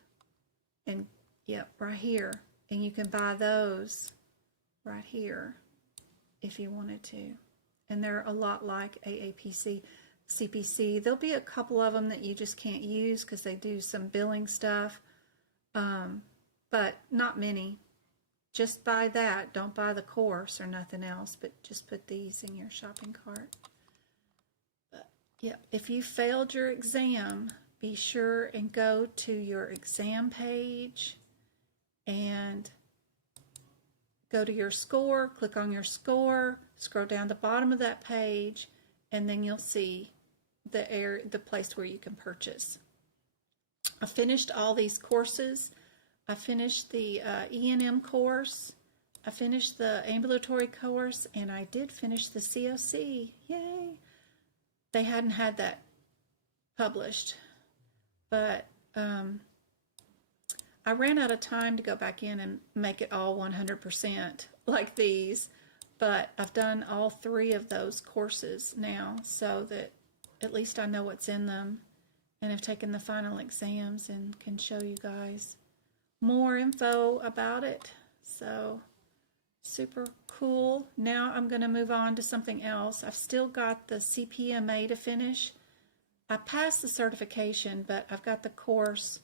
and yep, right here. And you can buy those right here if you wanted to. And they're a lot like AAPC, CPC. There'll be a couple of them that you just can't use because they do some billing stuff, but not many. Just buy that. Don't buy the course or nothing else, but just put these in your shopping cart. But, yep, if you failed your exam, be sure and go to your exam page and go to your score, click on your score, scroll down the bottom of that page, and then you'll see the place where you can purchase. I finished all these courses. I finished the E&M course. I finished the ambulatory course, and I did finish the COC. Yay! They hadn't had that published but I ran out of time to go back in and make it all 100% like these, but I've done all 3 of those courses now, so that at least I know what's in them, and have taken the final exams and can show you guys more info about it. So super cool. Now I'm going to move on to something else. I've still got the CPMA to finish. I passed the certification, but I've got the course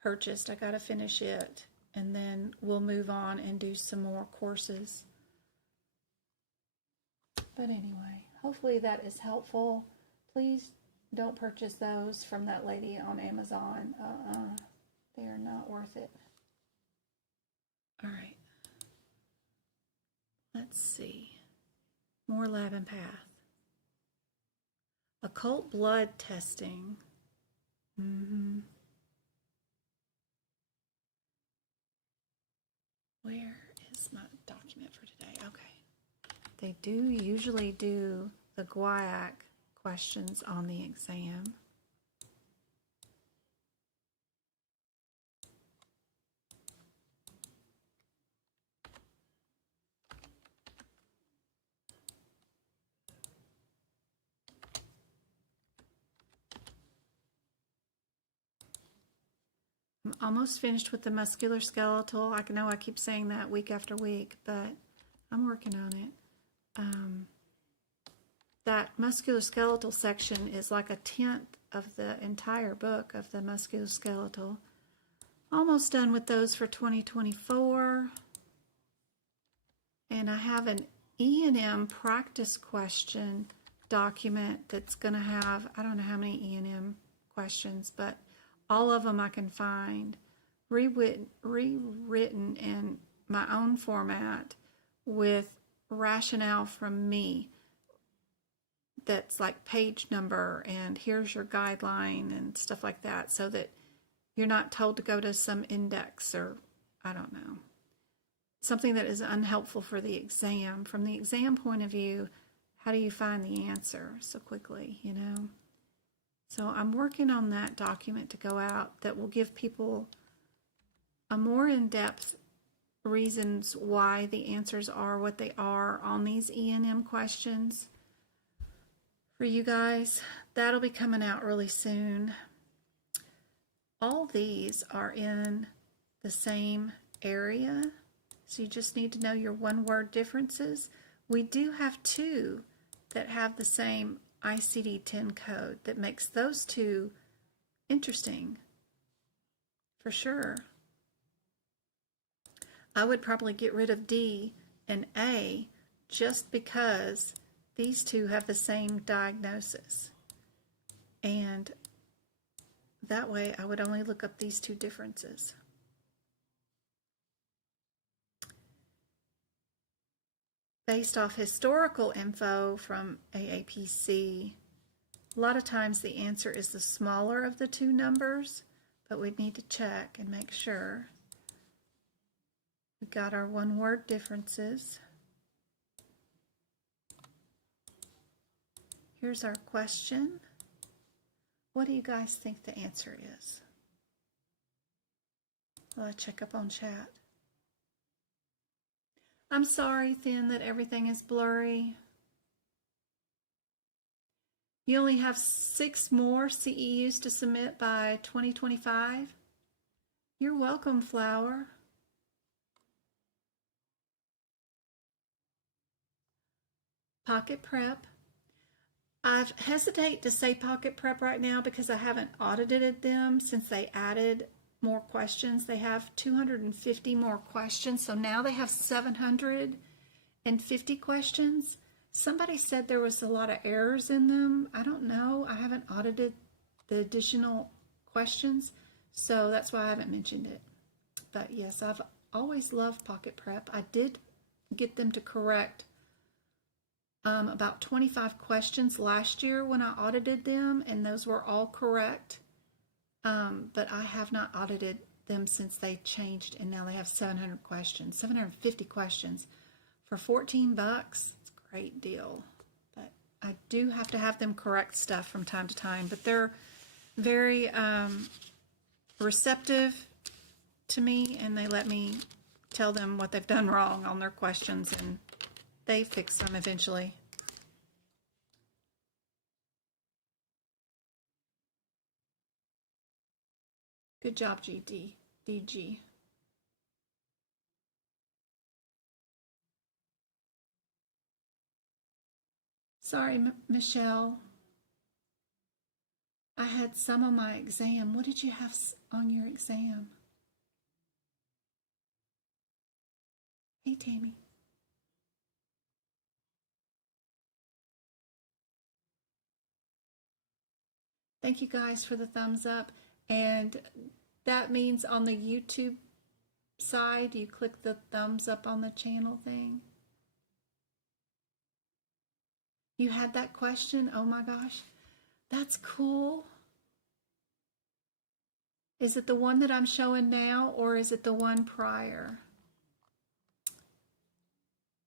purchased. I got to finish it, and then we'll move on and do some more courses. But anyway, hopefully that is helpful. Please don't purchase those from that lady on Amazon. They are not worth it. All right. Let's see. More lab and path. Occult blood testing. Where is my document for today? Okay. They do usually do the GUIAC questions on the exam. I'm almost finished with the musculoskeletal. I know I keep saying that week after week, but I'm working on it. That musculoskeletal section is like 1/10 of the entire book of the musculoskeletal. Almost done with those for 2024. And I have an E&M practice question document that's going to have, I don't know how many E&M questions, but all of them I can find rewritten in my own format with rationale from me. That's like page number and here's your guideline and stuff like that, so that you're not told to go to some index or I don't know, something that is unhelpful for the exam. From the exam point of view, how do you find the answer so quickly, you know? So I'm working on that document to go out that will give people a more in-depth reasons why the answers are what they are on these E&M questions for you guys. That'll be coming out really soon. All these are in the same area, so you just need to know your one-word differences. We do have 2 that have the same ICD-10 code that makes those 2 interesting, for sure. I would probably get rid of D and A just because these 2 have the same diagnosis. And that way I would only look up these 2 differences. Based off historical info from AAPC, a lot of times the answer is the smaller of the 2 numbers, but we'd need to check and make sure. We got our one-word differences. Here's our question. What do you guys think the answer is? Well, I check up on chat. I'm sorry, Thin, that everything is blurry. You only have 6 more CEUs to submit by 2025. You're welcome, Flower. Pocket Prep. I hesitate to say Pocket Prep right now because I haven't audited them since they added more questions. They have 250 more questions, so now they have 750 questions. Somebody said there was a lot of errors in them. I don't know. I haven't audited the additional questions, so that's why I haven't mentioned it. But yes, I've always loved Pocket Prep. I did get them to correct about 25 questions last year when I audited them, and those were all correct. But I have not audited them since they changed, and now they have 700 questions, 750 questions for $14. It's a great deal. But I do have to have them correct stuff from time to time. But they're very receptive to me, and they let me tell them what they've done wrong on their questions, and they fix them eventually. Good job, DG. Sorry, Michelle. I had some on my exam. What did you have on your exam? Hey, Tammy. Thank you guys for the thumbs up. And that means on the YouTube side, you click the thumbs up on the channel thing. You had that question? Oh my gosh. That's cool. Is it the one that I'm showing now, or is it the one prior?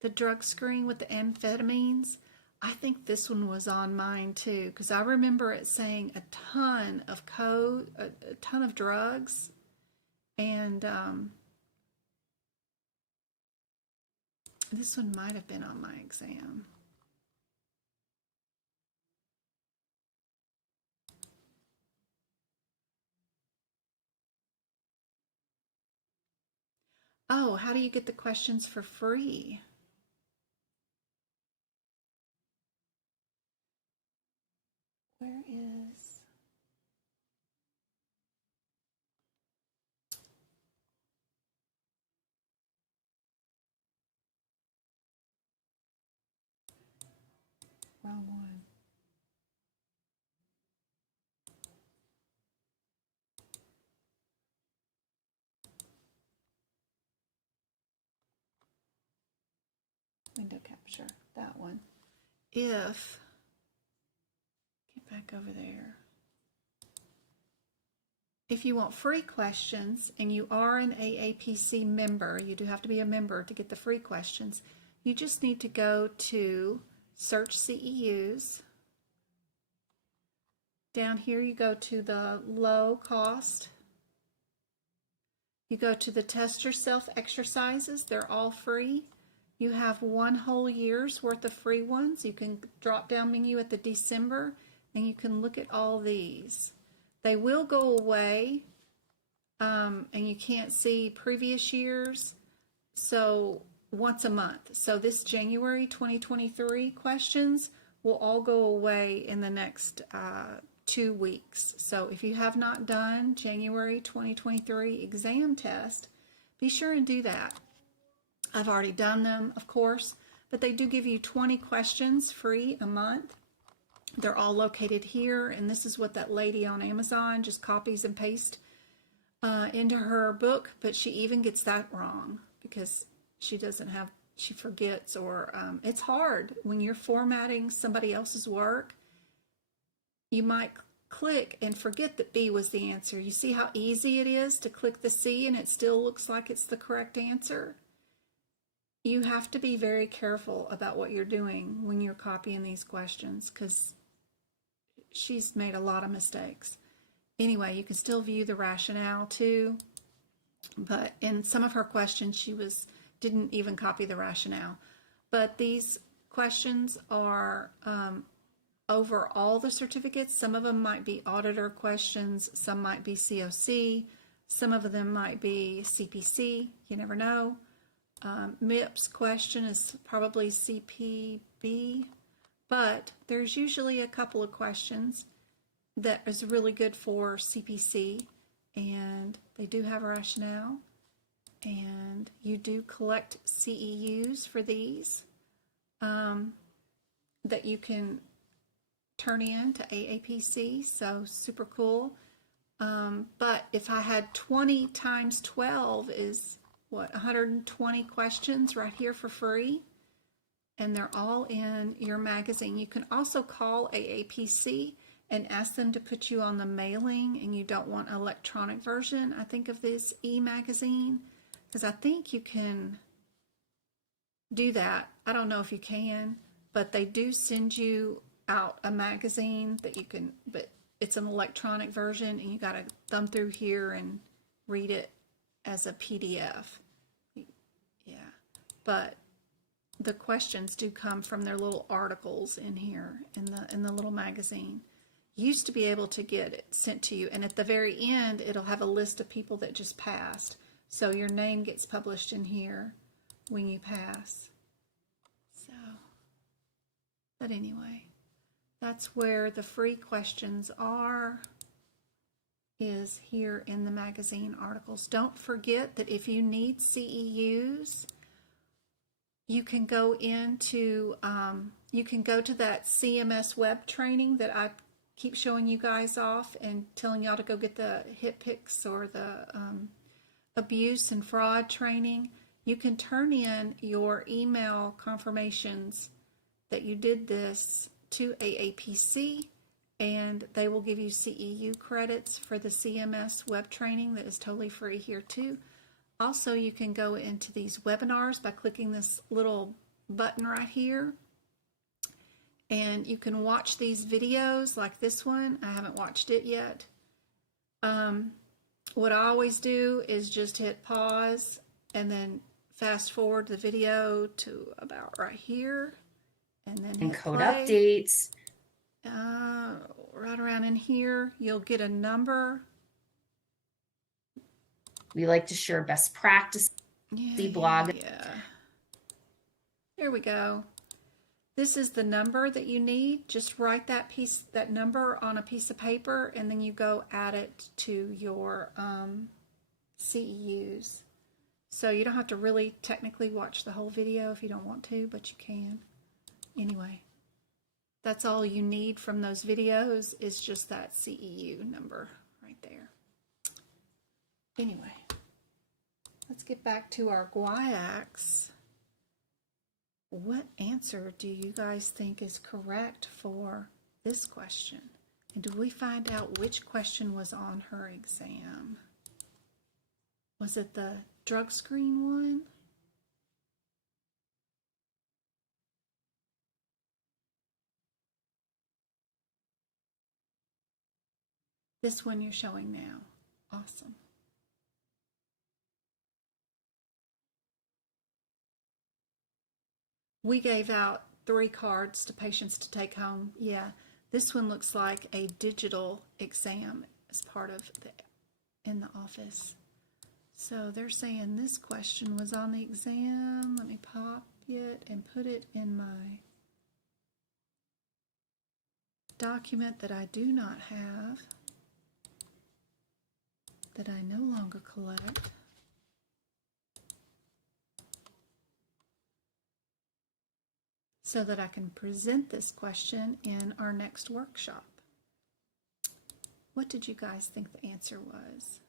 The drug screen with the amphetamines? I think this one was on mine too, because I remember it saying a ton of code, a ton of drugs, and this one might have been on my exam. Oh, how do you get the questions for free? Where is... Wrong one. Window capture, that one. If, get back over there. If you want free questions and you are an AAPC member, you do have to be a member to get the free questions. You just need to go to search CEUs. Down here you go to the low cost. You go to the test yourself exercises. They're all free. You have 1 whole year's worth of free ones. You can drop down menu at the December and you can look at all these. They will go away and you can't see previous years. So once a month. So this January 2023 questions will all go away in the next 2 weeks. So if you have not done January 2023 exam test, be sure and do that. I've already done them, of course, but they do give you 20 questions free a month. They're all located here, and this is what that lady on Amazon just copies and pastes into her book, but she even gets that wrong because she forgets, or it's hard when you're formatting somebody else's work. You might click and forget that B was the answer. You see how easy it is to click the C and it still looks like it's the correct answer? You have to be very careful about what you're doing when you're copying these questions because she's made a lot of mistakes. Anyway, you can still view the rationale too, but in some of her questions she didn't even copy the rationale. But these questions are over all the certificates. Some of them might be auditor questions, some might be COC, some of them might be CPC, you never know. MIPS question is probably CPB, but there's usually a couple of questions that is really good for CPC, and they do have a rationale, and you do collect CEUs for these that you can turn in to AAPC, so super cool. But if I had 20 times 12 is what, 120 questions right here for free, and they're all in your magazine. You can also call AAPC and ask them to put you on the mailing and you don't want an electronic version, I think, of this e-magazine, because I think you can do that. I don't know if you can, but they do send you out a magazine that you can, but it's an electronic version, and you got to thumb through here and read it as a PDF. Yeah, but the questions do come from their little articles in here in the little magazine. You used to be able to get it sent to you, and at the very end, it'll have a list of people that just passed. So your name gets published in here when you pass. So, but anyway, that's where the free questions are, is here in the magazine articles. Don't forget that if you need CEUs, you can go into, you can go to that CMS web training that I keep showing you guys off and telling y'all to go get the hip pics or the abuse and fraud training. You can turn in your email confirmations that you did this to AAPC, and they will give you CEU credits for the CMS web training that is totally free here too. Also, you can go into these webinars by clicking this little button right here, and you can watch these videos like this one. I haven't watched it yet. What I always do is just hit pause and then fast forward the video to about right here, and then hit code play. updates. Right around in here, you'll get a number. We like to share best practice. Blog. Yeah. There we go. This is the number that you need. Just write that number on a piece of paper, and then you go add it to your CEUs. So you don't have to really technically watch the whole video if you don't want to, but you can. Anyway, that's all you need from those videos, is just that CEU number right there. Anyway, let's get back to our guaiacs. What answer do you guys think is correct for this question? And did we find out which question was on her exam? Was it the drug screen one? This one you're showing now. Awesome. We gave out 3 cards to patients to take home. Yeah, this one looks like a digital exam as part of in the office. So they're saying this question was on the exam. Let me pop it and put it in my document that I do not have, that I no longer collect. So that I can present this question in our next workshop. What did you guys think the answer was?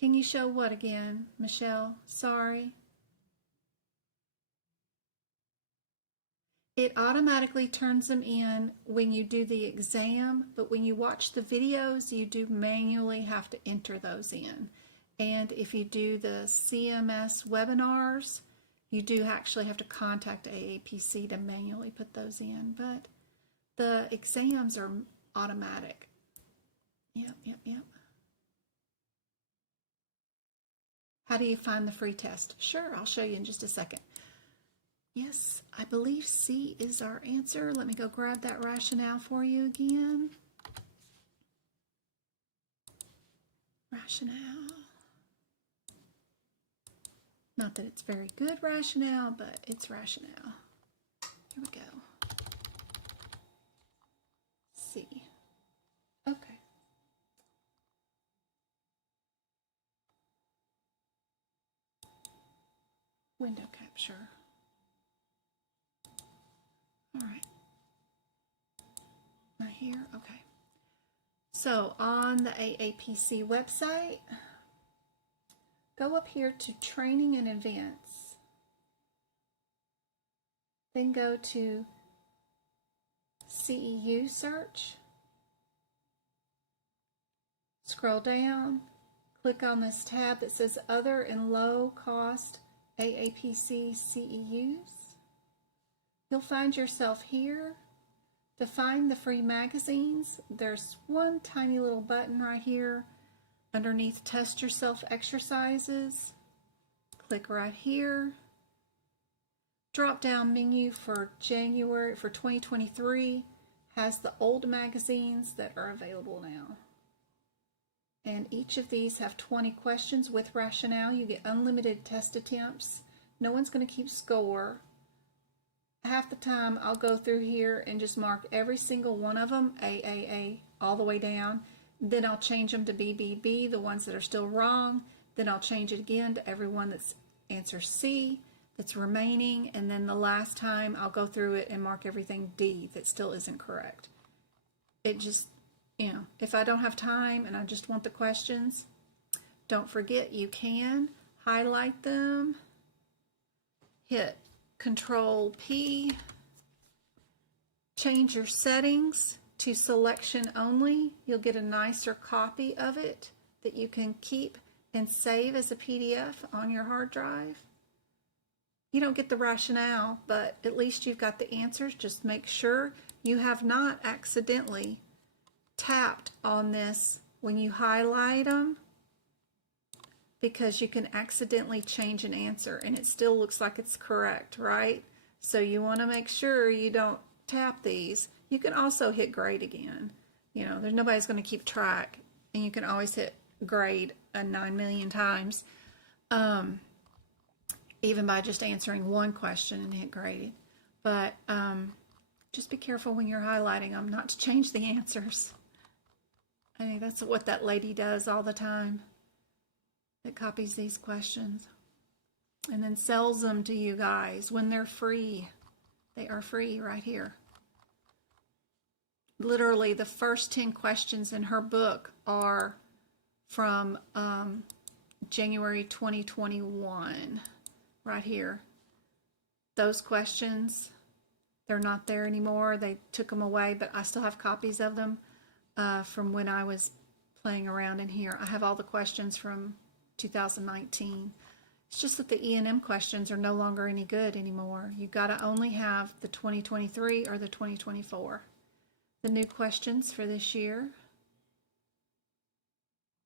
Can you show what again, Michelle? Sorry. It automatically turns them in when you do the exam, but when you watch the videos, you do manually have to enter those in. And if you do the CMS webinars, you do actually have to contact AAPC to manually put those in. But the exams are automatic. Yep. How do you find the free test? Sure, I'll show you in just a second. Yes, I believe C is our answer. Let me go grab that rationale for you again. Rationale. Not that it's very good rationale, but it's rationale. Here we go. C. Okay. Window capture. All right. Right here. Okay. So on the AAPC website, go up here to training and events. Then go to CEU search. Scroll down, click on this tab that says other and low cost AAPC CEUs. You'll find yourself here. To find the free magazines, there's one tiny little button right here underneath Test Yourself Exercises. Click right here. Drop down menu for January for 2023 has the old magazines that are available now. And each of these have 20 questions with rationale. You get unlimited test attempts. No one's going to keep score. Half the time I'll go through here and just mark every single one of them, A, all the way down. Then I'll change them to B, the ones that are still wrong. Then I'll change it again to everyone that's answer C that's remaining. And then the last time I'll go through it and mark everything D that still isn't correct. It just, you know, if I don't have time and I just want the questions, don't forget you can highlight them, hit Control P, change your settings to selection only. You'll get a nicer copy of it that you can keep and save as a PDF on your hard drive. You don't get the rationale, but at least you've got the answers. Just make sure you have not accidentally tapped on this when you highlight them, because you can accidentally change an answer and it still looks like it's correct, right? So you want to make sure you don't tap these. You can also hit grade again. You know, there's nobody's going to keep track, and you can always hit grade 9 million times, even by just answering one question and hit grade. But just be careful when you're highlighting them not to change the answers. I think that's what that lady does all the time. It copies these questions and then sells them to you guys when they're free. They are free right here. Literally, the first 10 questions in her book are from January 2021, right here. Those questions, they're not there anymore. They took them away, but I still have copies of them from when I was playing around in here. I have all the questions from 2019. It's just that the E&M questions are no longer any good anymore. You got to only have the 2023 or the 2024. The new questions for this year,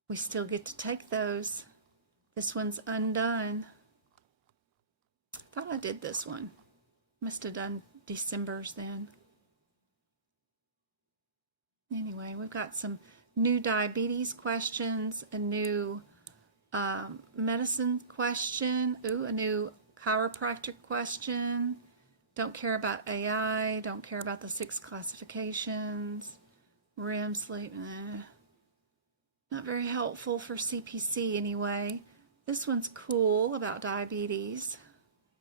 we still get to take those. This one's undone. I thought I did this one. Must have done December's then. Anyway, we've got some new diabetes questions, a new medicine question, a new chiropractic question. Don't care about AI, don't care about the 6 classifications, REM sleep, not very helpful for CPC anyway. This one's cool about diabetes.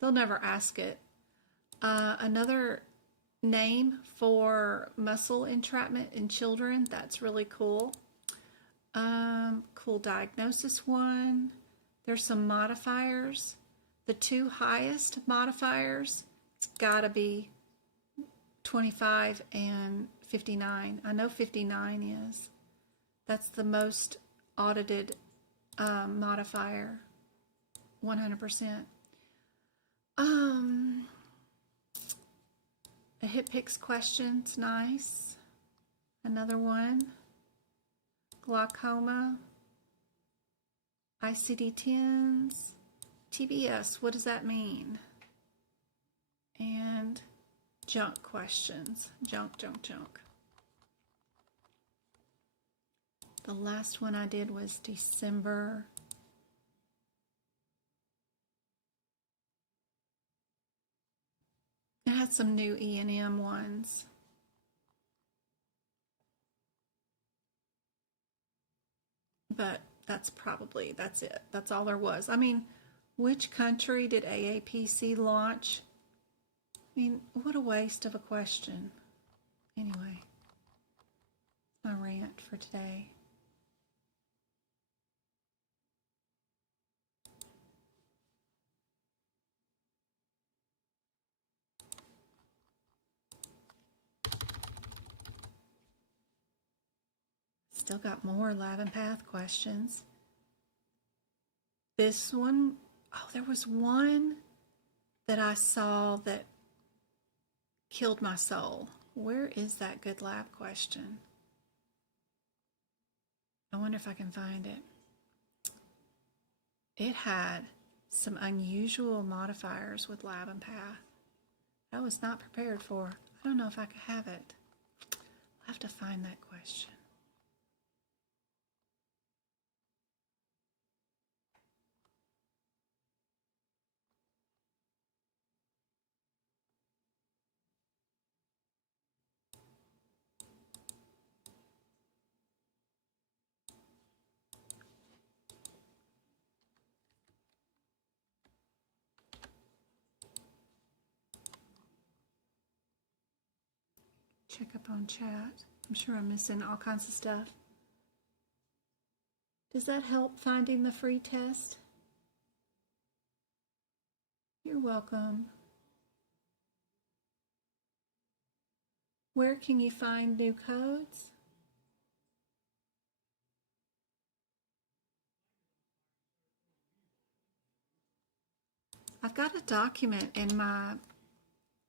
They'll never ask it. Another name for muscle entrapment in children, that's really cool. Cool diagnosis one. There's some modifiers. The 2 highest modifiers, it's got to be 25 and 59. I know 59 is. That's the most audited modifier, 100%. A hip picks question's nice. Another one. Glaucoma. ICD-10s. TBS, what does that mean? And junk questions. Junk. The last one I did was December. It had some new E&M ones. But that's it. That's all there was. I mean, which country did AAPC launch? I mean, what a waste of a question. Anyway, my rant for today. Still got more lab and path questions. This one, there was one that I saw that killed my soul. Where is that good lab question? I wonder if I can find it. It had some unusual modifiers with lab and path. I was not prepared for. I don't know if I could have it. I'll have to find that question. Check up on chat. I'm sure I'm missing all kinds of stuff. Does that help finding the free test? You're welcome. Where can you find new codes? I've got a document in my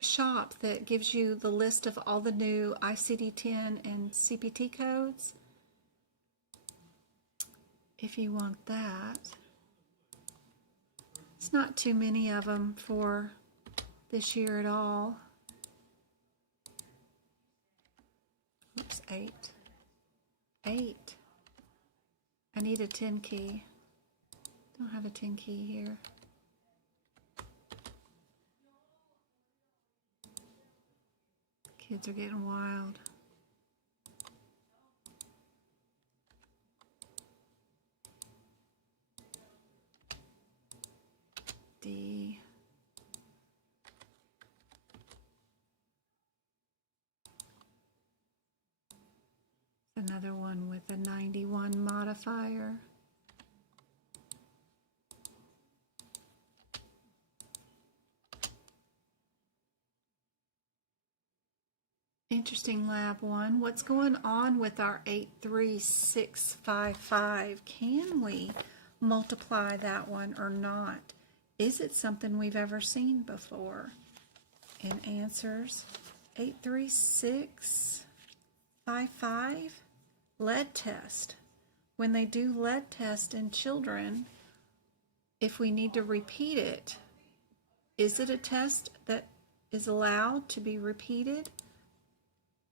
shop that gives you the list of all the new ICD-10 and CPT codes. If you want that. It's not too many of them for this year at all. Oops, 8. I need a 10 key. Don't have a 10 key here. Kids are getting wild. D. Another one with a 91 modifier. Interesting lab one. What's going on with our 83655? Can we multiply that one or not? Is it something we've ever seen before? And answers 83655. Lead test. When they do lead test in children, if we need to repeat it, is it a test that is allowed to be repeated?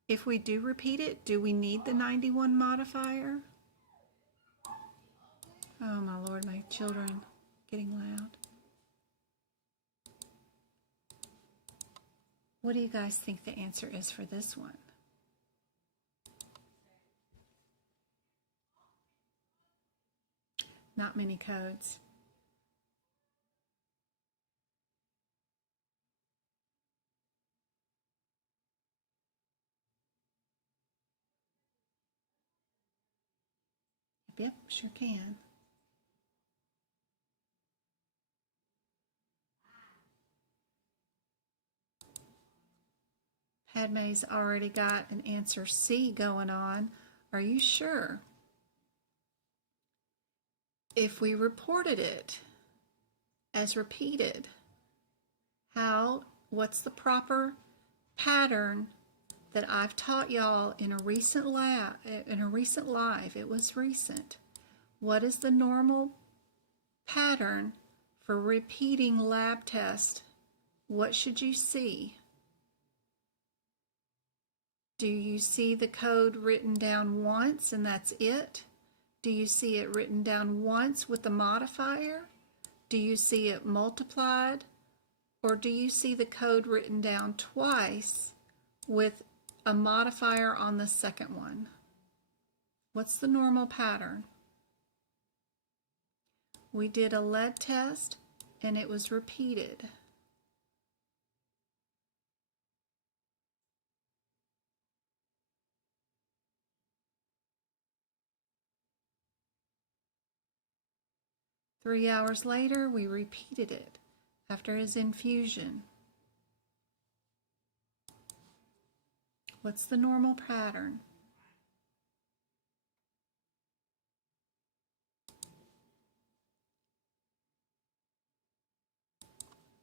If we do repeat it, do we need the 91 modifier? Oh my Lord, my children getting loud. What do you guys think the answer is for this one? Not many codes. Yep, sure can. Padme's already got an answer C going on. Are you sure? If we reported it as repeated, what's the proper pattern that I've taught y'all in a recent live? It was recent. What is the normal pattern for repeating lab test? What should you see? Do you see the code written down once and that's it? Do you see it written down once with the modifier? Do you see it multiplied? Or do you see the code written down twice with a modifier on the second one? What's the normal pattern? We did a lead test and it was repeated. Three hours later, we repeated it after his infusion. What's the normal pattern?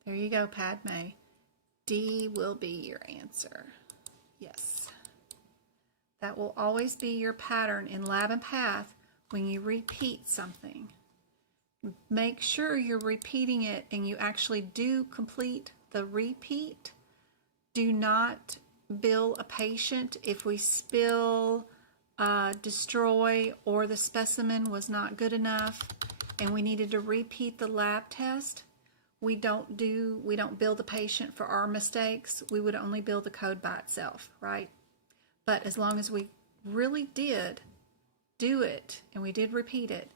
There you go, Padme. D will be your answer. Yes. That will always be your pattern in Lab and Path when you repeat something. Make sure you're repeating it and you actually do complete the repeat. Do not bill a patient if we spill, destroy, or the specimen was not good enough and we needed to repeat the lab test. We don't bill the patient for our mistakes. We would only bill the code by itself, right? But as long as we really did do it and we did repeat it,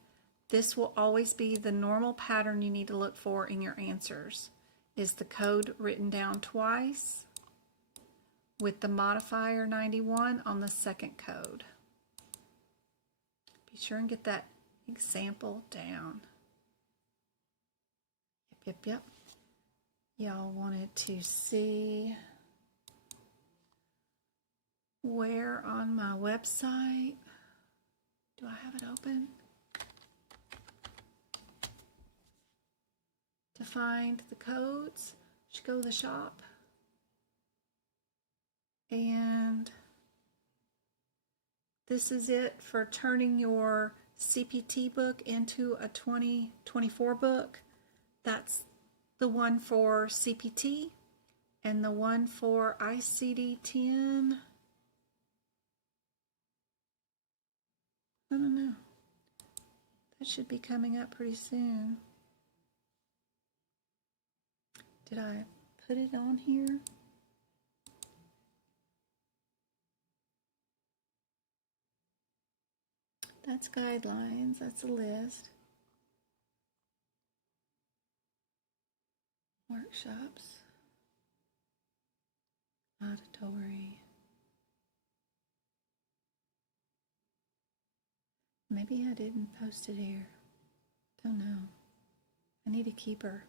this will always be the normal pattern you need to look for in your answers. Is the code written down twice with the modifier 91 on the second code. Be sure and get that example down. Yep. Y'all wanted to see where on my website, do I have it open? To find the codes, just go to the shop. And this is it for turning your CPT book into a 2024 book. That's the one for CPT and the one for ICD-10. I don't know. That should be coming up pretty soon. Did I put it on here? That's guidelines, that's a list. Workshops. Auditory. Maybe I didn't post it here. Don't know. I need a keeper.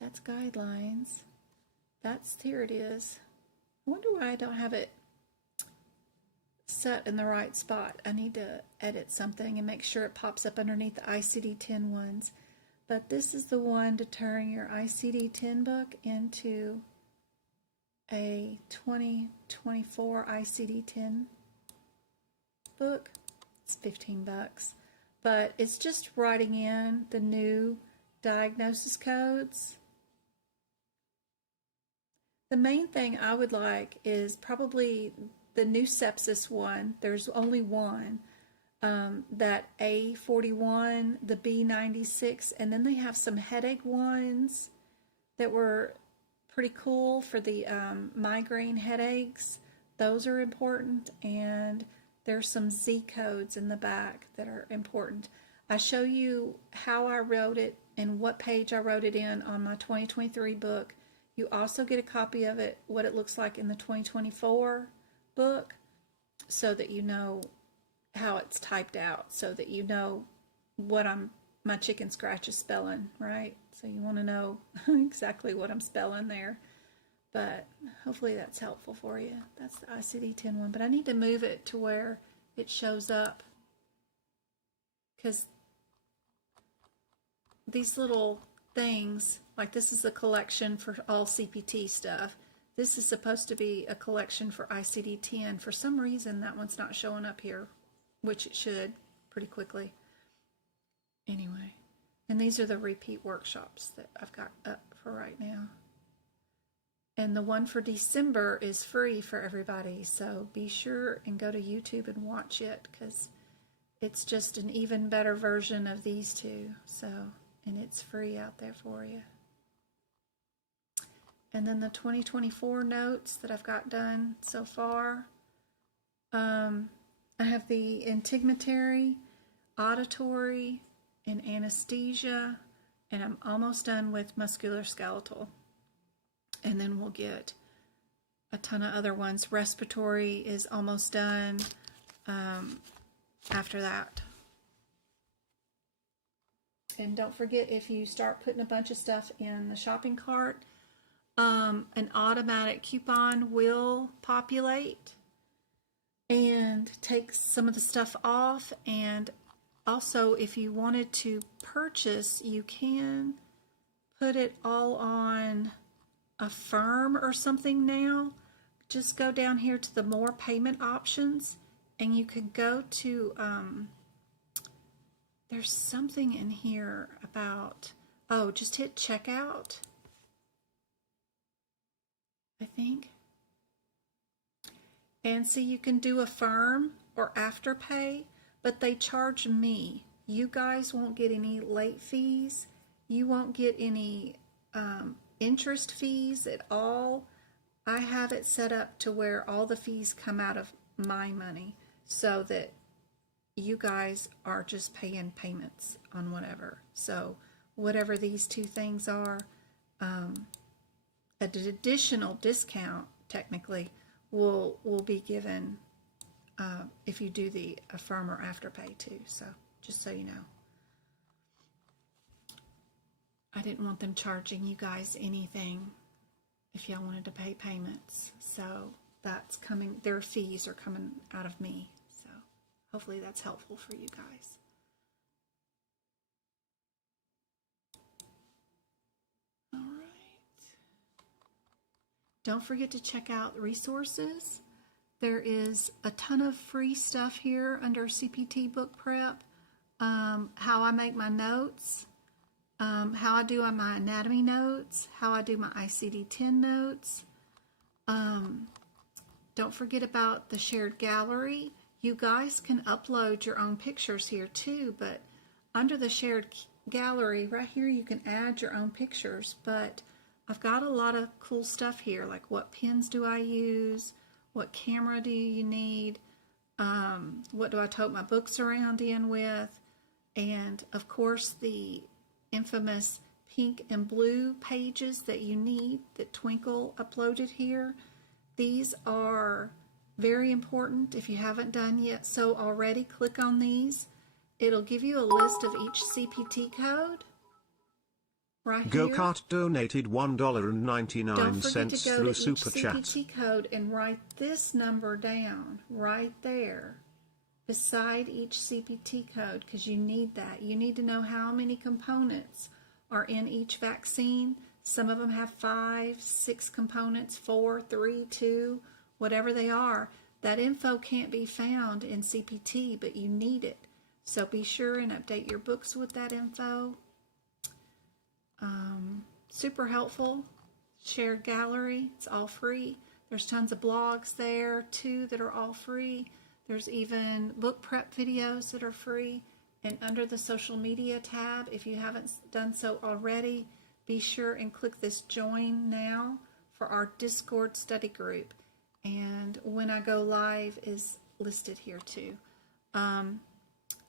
That's guidelines. Here it is. I wonder why I don't have it set in the right spot. I need to edit something and make sure it pops up underneath the ICD-10 ones. But this is the one to turn your ICD-10 book into a 2024 ICD-10 book. It's $15, but it's just writing in the new diagnosis codes. The main thing I would like is probably the new sepsis one. There's only one, that A41, the B96, and then they have some headache ones that were pretty cool for the migraine headaches. Those are important, and there's some Z codes in the back that are important. I show you how I wrote it and what page I wrote it in on my 2023 book. You also get a copy of it, what it looks like in the 2024 book, so that you know how it's typed out, so that you know what my chicken scratch is spelling, right? So you want to know exactly what I'm spelling there. But hopefully that's helpful for you. That's the ICD-10 one, but I need to move it to where it shows up, because these little things, like this is a collection for all CPT stuff. This is supposed to be a collection for ICD-10. For some reason, that one's not showing up here, which it should pretty quickly. Anyway, and these are the repeat workshops that I've got up for right now. And the one for December is free for everybody, so be sure and go to YouTube and watch it, because it's just an even better version of these two. So, and it's free out there for you. And then the 2024 notes that I've got done so far. I have the integumentary, auditory, and anesthesia, and I'm almost done with musculoskeletal. And then we'll get a ton of other ones. Respiratory is almost done after that. And don't forget, if you start putting a bunch of stuff in the shopping cart, an automatic coupon will populate and take some of the stuff off. And also, if you wanted to purchase, you can put it all on Affirm or something now, just go down here to the more payment options, and you could go to, there's something in here about, oh, just hit checkout, I think. And see, you can do Affirm or Afterpay, but they charge me. You guys won't get any late fees. You won't get any interest fees at all. I have it set up to where all the fees come out of my money so that you guys are just paying payments on whatever. So whatever these two things are, an additional discount technically will be given if you do the Affirm or Afterpay too. So just so you know. I didn't want them charging you guys anything if y'all wanted to pay payments. So that's coming, their fees are coming out of me. So hopefully that's helpful for you guys. All right. Don't forget to check out resources. There is a ton of free stuff here under CPT book prep. How I make my notes. How I do on my anatomy notes, how I do my ICD-10 notes. Don't forget about the shared gallery. You guys can upload your own pictures here too, but under the shared gallery right here you can add your own pictures, but I've got a lot of cool stuff here, like what pens do I use, what camera do you need, what do I tote my books around in with, and of course the infamous pink and blue pages that you need that Twinkle uploaded here. These are very important if you haven't done yet so already. Click on these. It'll give you a list of each CPT code right here. Go-Kart donated $1.99 Don't forget to go through to each Super Chat. CPT code and write this number down right there beside each CPT code, because you need that. You need to know how many components are in each vaccine. Some of them have 5, 6 components, 4, 3, 2, whatever they are. That info can't be found in CPT, but you need it. So be sure and update your books with that info. Super helpful. Shared gallery, it's all free. There's tons of blogs there too that are all free. There's even book prep videos that are free. And under the social media tab, if you haven't done so already, be sure and click this join now for our Discord study group. And when I go live is listed here too.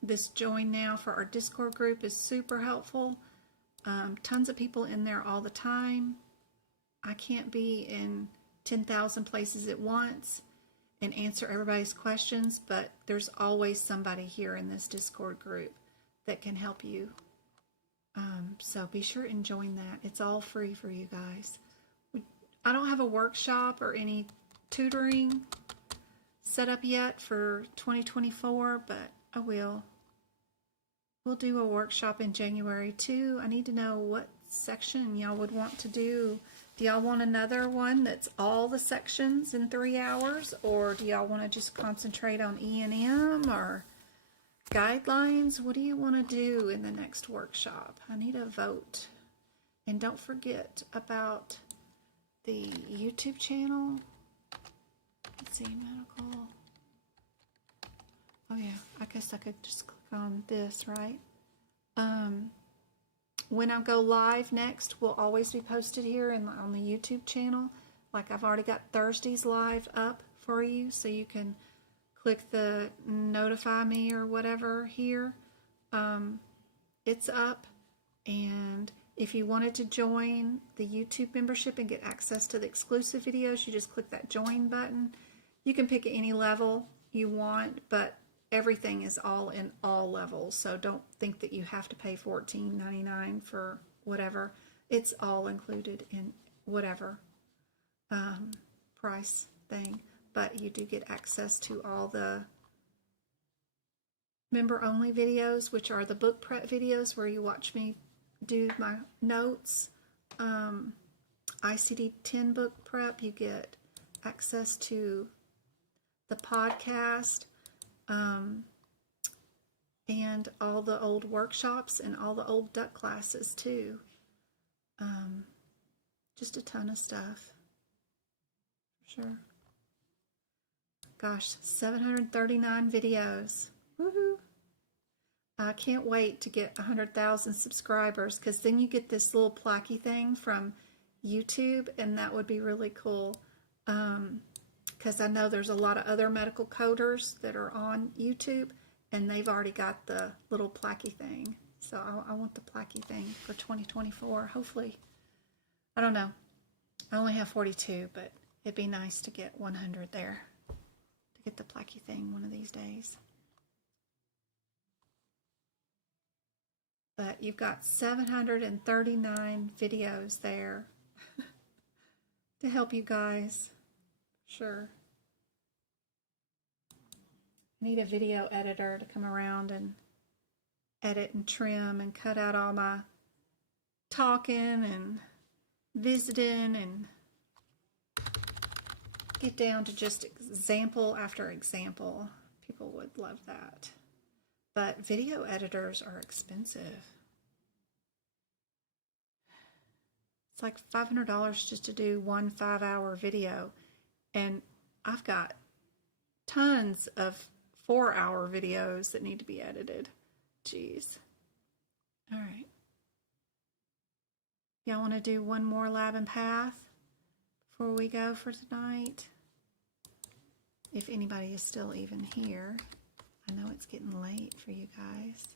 This join now for our Discord group is super helpful. Tons of people in there all the time. I can't be in 10,000 places at once and answer everybody's questions, but there's always somebody here in this Discord group that can help you. So be sure and join that. It's all free for you guys. I don't have a workshop or any tutoring set up yet for 2024, but I will. We'll do a workshop in January too. I need to know what section y'all would want to do. Do y'all want another one that's all the sections in 3 hours, or do y'all want to just concentrate on E&M or guidelines? What do you want to do in the next workshop? I need a vote. And don't forget about the YouTube channel. Let's see, medical. Oh yeah, I guess I could just click on this, right? When I go live next, will always be posted here on the YouTube channel. Like I've already got Thursdays live up for you, so you can click the notify me or whatever here. It's up, and if you wanted to join the YouTube membership and get access to the exclusive videos, you just click that join button. You can pick any level you want, but everything is all in all levels, so don't think that you have to pay $14.99 for whatever. It's all included in whatever price thing, but you do get access to all the member-only videos, which are the book prep videos where you watch me do my notes ICD-10 book prep, you get access to the podcast, and all the old workshops and all the old duck classes too. Just a ton of stuff. Sure. Gosh, 739 videos. Woohoo! I can't wait to get 100,000 subscribers, because then you get this little plaquey thing from YouTube, and that would be really cool. Because I know there's a lot of other medical coders that are on YouTube, and they've already got the little plaquey thing. So I want the plaquey thing for 2024, hopefully. I don't know. I only have 42, but it'd be nice to get 100 there, to get the plaquey thing one of these days. But you've got 739 videos there to help you guys. Sure. I need a video editor to come around and edit and trim and cut out all my talking and visiting and get down to just example after example. People would love that. But video editors are expensive. It's like $500 just to do one 5-hour video. And I've got tons of 4-hour videos that need to be edited. Jeez. All right. Y'all want to do one more lab and path before we go for tonight? If anybody is still even here. I know it's getting late for you guys.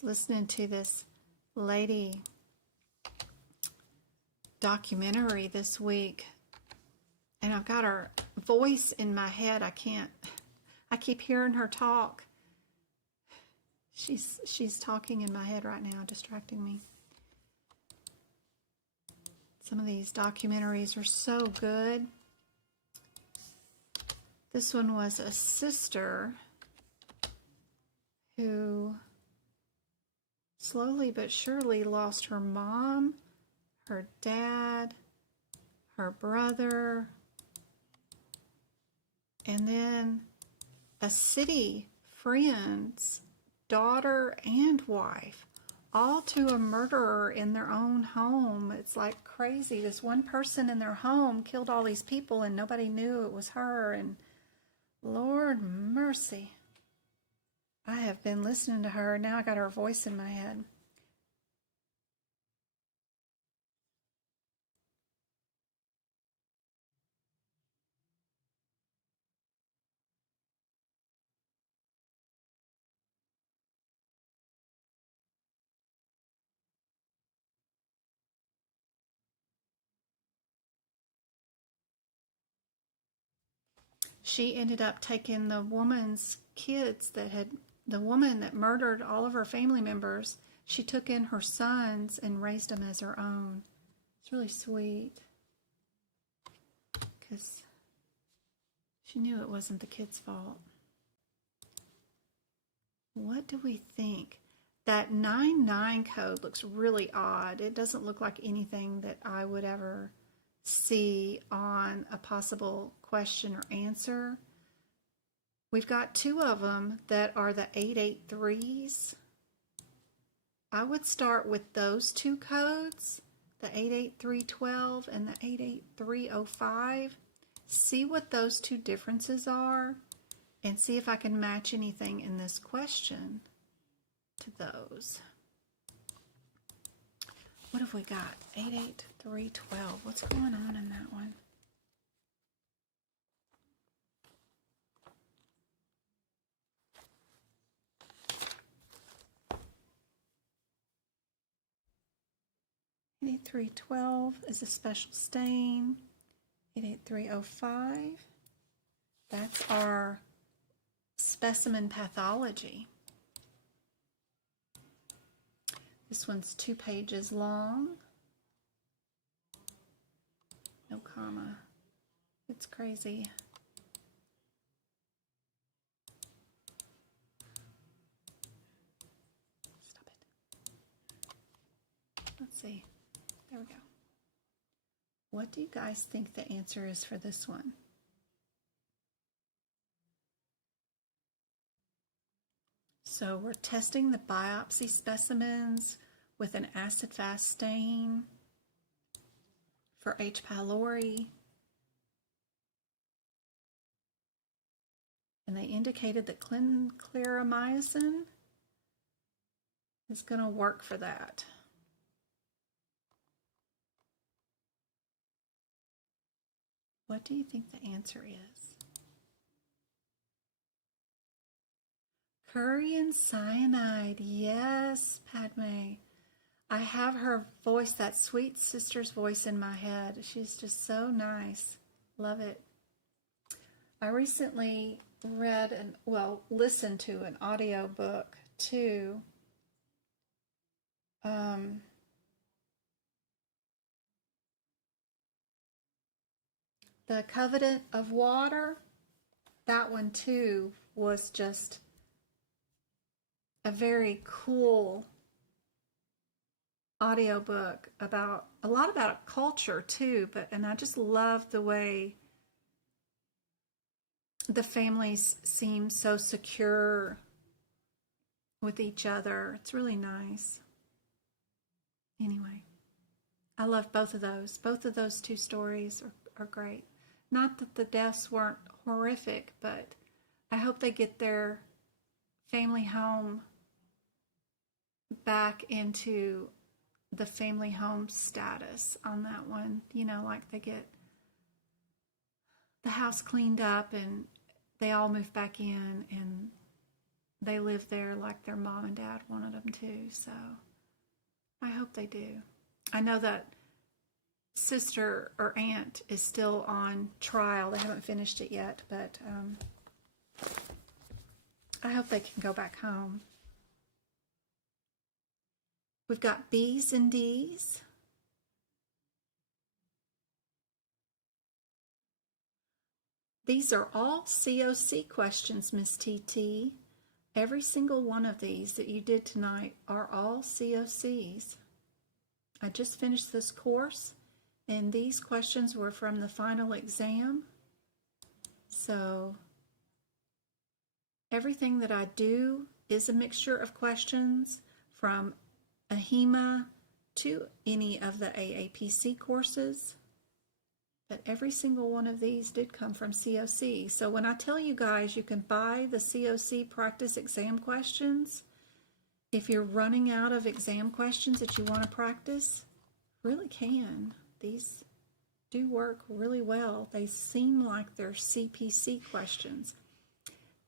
I was listening to this lady documentary this week, and I've got her voice in my head. I keep hearing her talk. She's talking in my head right now, distracting me. Some of these documentaries are so good. This one was a sister who slowly but surely lost her mom, her dad, her brother, and then a city friend's daughter and wife, all to a murderer in their own home. It's like crazy. This one person in their home killed all these people and nobody knew it was her. And Lord mercy. I have been listening to her. Now I got her voice in my head. She ended up taking the woman's kids the woman that murdered all of her family members, she took in her sons and raised them as her own. It's really sweet. Because she knew it wasn't the kid's fault. What do we think? That 99 code looks really odd. It doesn't look like anything that I would ever see on a possible question or answer. We've got two of them that are the 883s. I would start with those two codes, the 88312 and the 88305. See what those two differences are and see if I can match anything in this question to those. What have we got? 88312. What's going on in that one? (88312) is a special stain. 88305. That's our specimen pathology. This one's 2 pages long. No comma. It's crazy. Stop it. Let's see. There we go. What do you guys think the answer is for this one? So we're testing the biopsy specimens with an acid-fast stain for H. pylori. And they indicated that clindamycin is going to work for that. What do you think the answer is? Curry and cyanide. Yes, Padme. I have her voice, that sweet sister's voice in my head. She's just so nice. Love it. I recently read listened to an audio book too. The Covenant of Water, that one too was just a very cool audiobook about a lot about culture too, and I just love the way the families seem so secure with each other. It's really nice. Anyway, I love both of those. Both of those 2 stories are great. Not that the deaths weren't horrific, but I hope they get their family home back into the family home status on that one. You know, like they get the house cleaned up and they all move back in and they live there like their mom and dad wanted them to. So I hope they do. I know that sister or aunt is still on trial. They haven't finished it yet, but I hope they can go back home. We've got B's and D's. These are all COC questions, Miss TT. Every single one of these that you did tonight are all COCs. I just finished this course, and these questions were from the final exam. So everything that I do is a mixture of questions from AHIMA to any of the AAPC courses. But every single one of these did come from COC. So when I tell you guys you can buy the COC practice exam questions, if you're running out of exam questions that you want to practice, really can. These do work really well. They seem like they're CPC questions.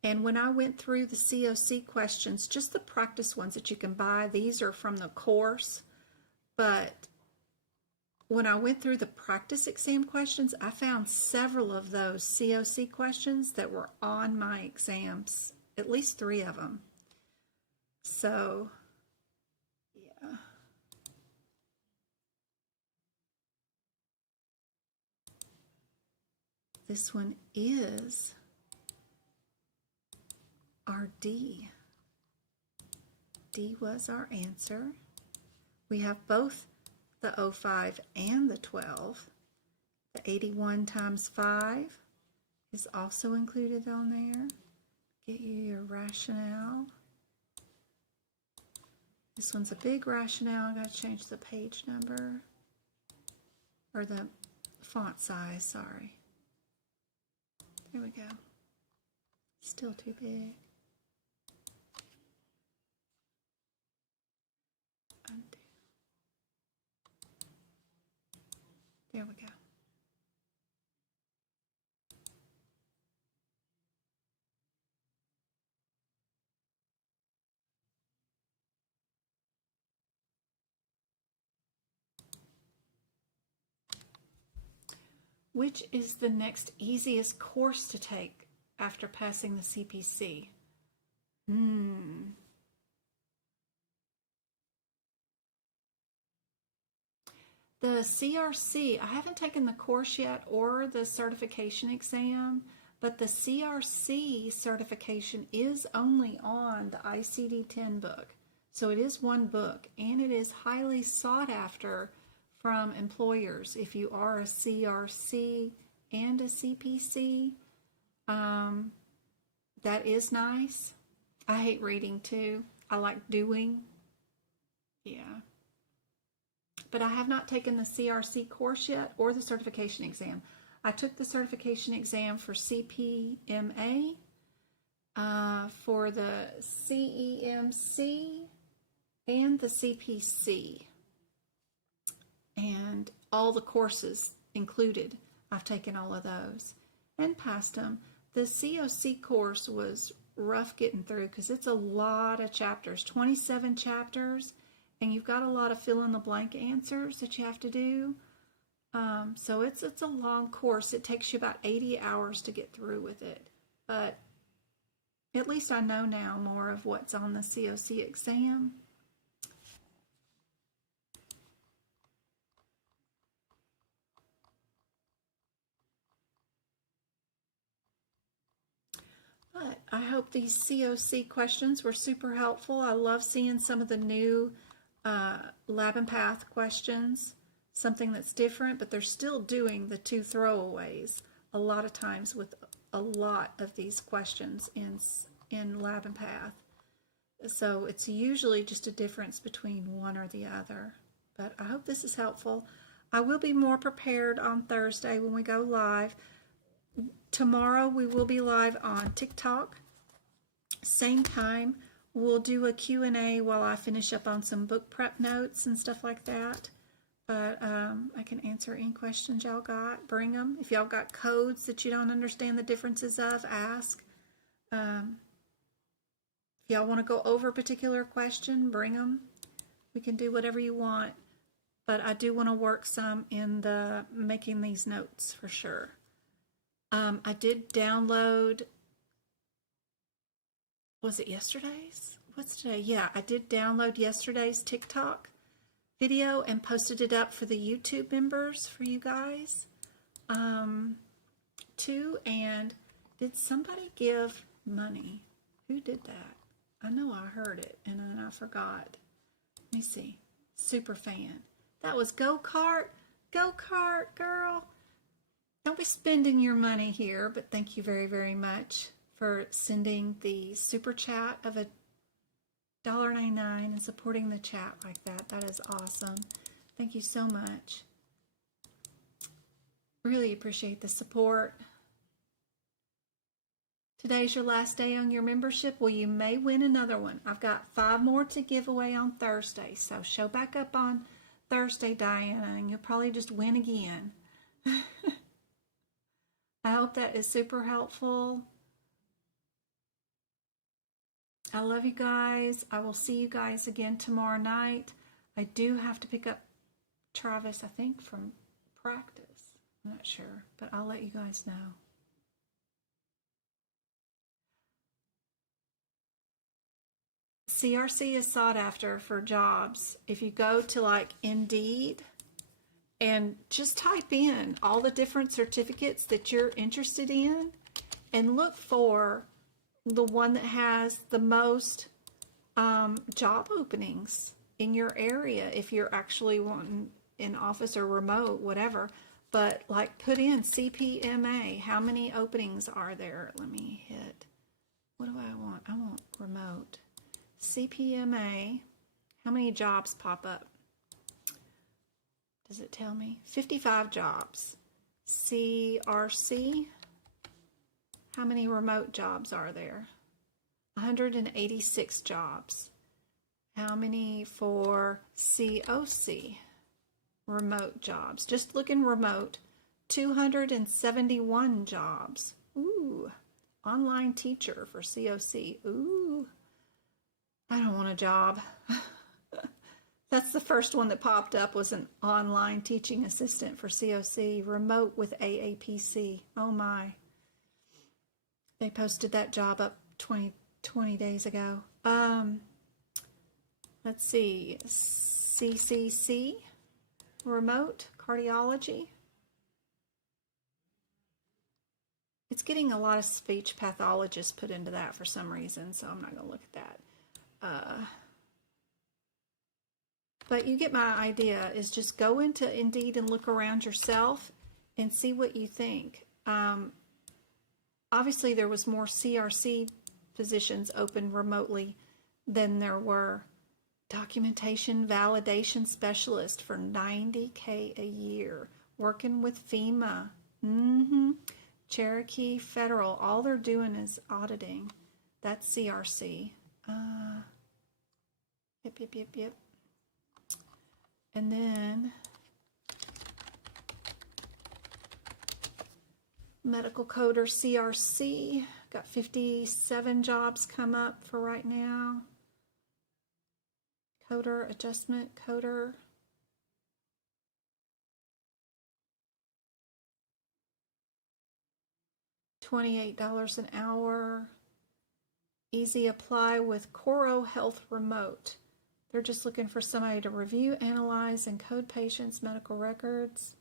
And when I went through the COC questions, just the practice ones that you can buy, these are from the course. But when I went through the practice exam questions, I found several of those COC questions that were on my exams, at least 3 of them. So, yeah. This one is our D. D was our answer. We have both the 05 and the 12. The 81 times 5 is also included on there. Get you your rationale. This one's a big rationale. I gotta change the page number or the font size, sorry. There we go. Still too big. Undo. There we go. Which is the next easiest course to take after passing the CPC? The CRC, I haven't taken the course yet or the certification exam, but the CRC certification is only on the ICD-10 book. So it is one book, and it is highly sought after from employers. If you are a CRC and a CPC, that is nice. I hate reading too. I like doing. Yeah. But I have not taken the CRC course yet or the certification exam. I took the certification exam for CPMA, for the CEMC, and the CPC. And all the courses included. I've taken all of those and passed them. The COC course was rough getting through because it's a lot of chapters, 27 chapters, and you've got a lot of fill-in-the-blank answers that you have to do. So it's a long course. It takes you about 80 hours to get through with it. But at least I know now more of what's on the COC exam. But I hope these COC questions were super helpful. I love seeing some of the new lab and path questions, something that's different, but they're still doing the 2 throwaways a lot of times with a lot of these questions in lab and path. So it's usually just a difference between one or the other. But I hope this is helpful. I will be more prepared on Thursday when we go live. Tomorrow we will be live on TikTok. Same time. We'll do a Q&A while I finish up on some book prep notes and stuff like that. But I can answer any questions y'all got. Bring them. If y'all got codes that you don't understand the differences of, ask. If y'all want to go over a particular question, bring them. We can do whatever you want. But I do want to work some in the making these notes for sure. I did download, was it yesterday's? What's today? Yeah, I did download yesterday's TikTok video and posted it up for the YouTube members for you guys too. And did somebody give money? Who did that? I know I heard it and then I forgot. Let me see. Super fan. That was Go-Kart. Go-Kart, girl. Don't be spending your money here, but thank you very, very much for sending the super chat of $1.99 and supporting the chat like that. That is awesome. Thank you so much. Really appreciate the support. Today's your last day on your membership. Well, you may win another one. I've got 5 more to give away on Thursday. So show back up on Thursday, Diana, and you'll probably just win again. I hope that is super helpful. I love you guys. I will see you guys again tomorrow night. I do have to pick up Travis, I think, from practice. I'm not sure, but I'll let you guys know. CRC is sought after for jobs. If you go to like Indeed and just type in all the different certificates that you're interested in and look for the one that has the most job openings in your area, if you're actually wanting in office or remote, whatever. But like put in CPMA, how many openings are there? Let me hit, what do I want? I want remote. CPMA, how many jobs pop up? Does it tell me? 55 jobs. CRC, how many remote jobs are there? 186 jobs. How many for COC? Remote jobs. Just looking remote, 271 jobs. Ooh, online teacher for COC. Ooh, I don't want a job. That's the first one that popped up, was an online teaching assistant for COC, remote with AAPC. Oh my. They posted that job up 20 days ago. Let's see, CCC. remote cardiology. It's getting a lot of speech pathologists put into that for some reason, so I'm not going to look at that. But you get my idea, is just go into Indeed and look around yourself and see what you think. Obviously, there was more CRC positions open remotely than there were documentation validation specialist for $90K a year, working with FEMA. Cherokee Federal, all they're doing is auditing. That's CRC. Yep. And then medical coder CRC, got 57 jobs come up for right now. Coder, adjustment coder. $28 an hour. Easy apply with Coro Health Remote. They're just looking for somebody to review, analyze, and code patients' medical records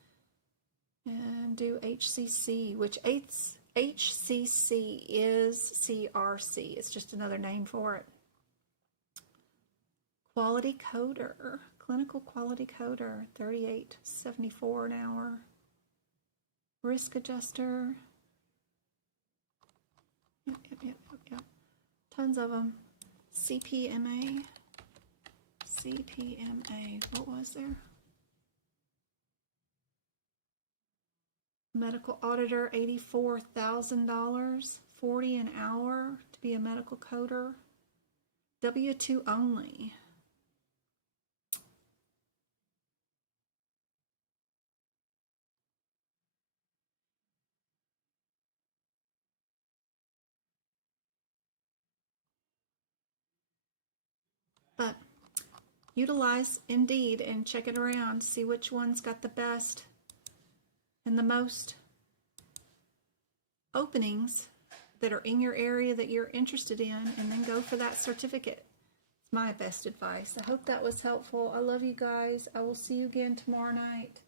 and do HCC, which HCC is CRC. It's just another name for it. Quality coder, clinical quality coder, $38.74 an hour. Risk adjuster. Yep. Tons of them. CPMA. What was there? Medical auditor, $84,000, $40 an hour to be a medical coder. W-2 only. But utilize Indeed and check it around. See which one's got the best and the most openings that are in your area that you're interested in, and then go for that certificate. It's my best advice. I hope that was helpful. I love you guys. I will see you again tomorrow night.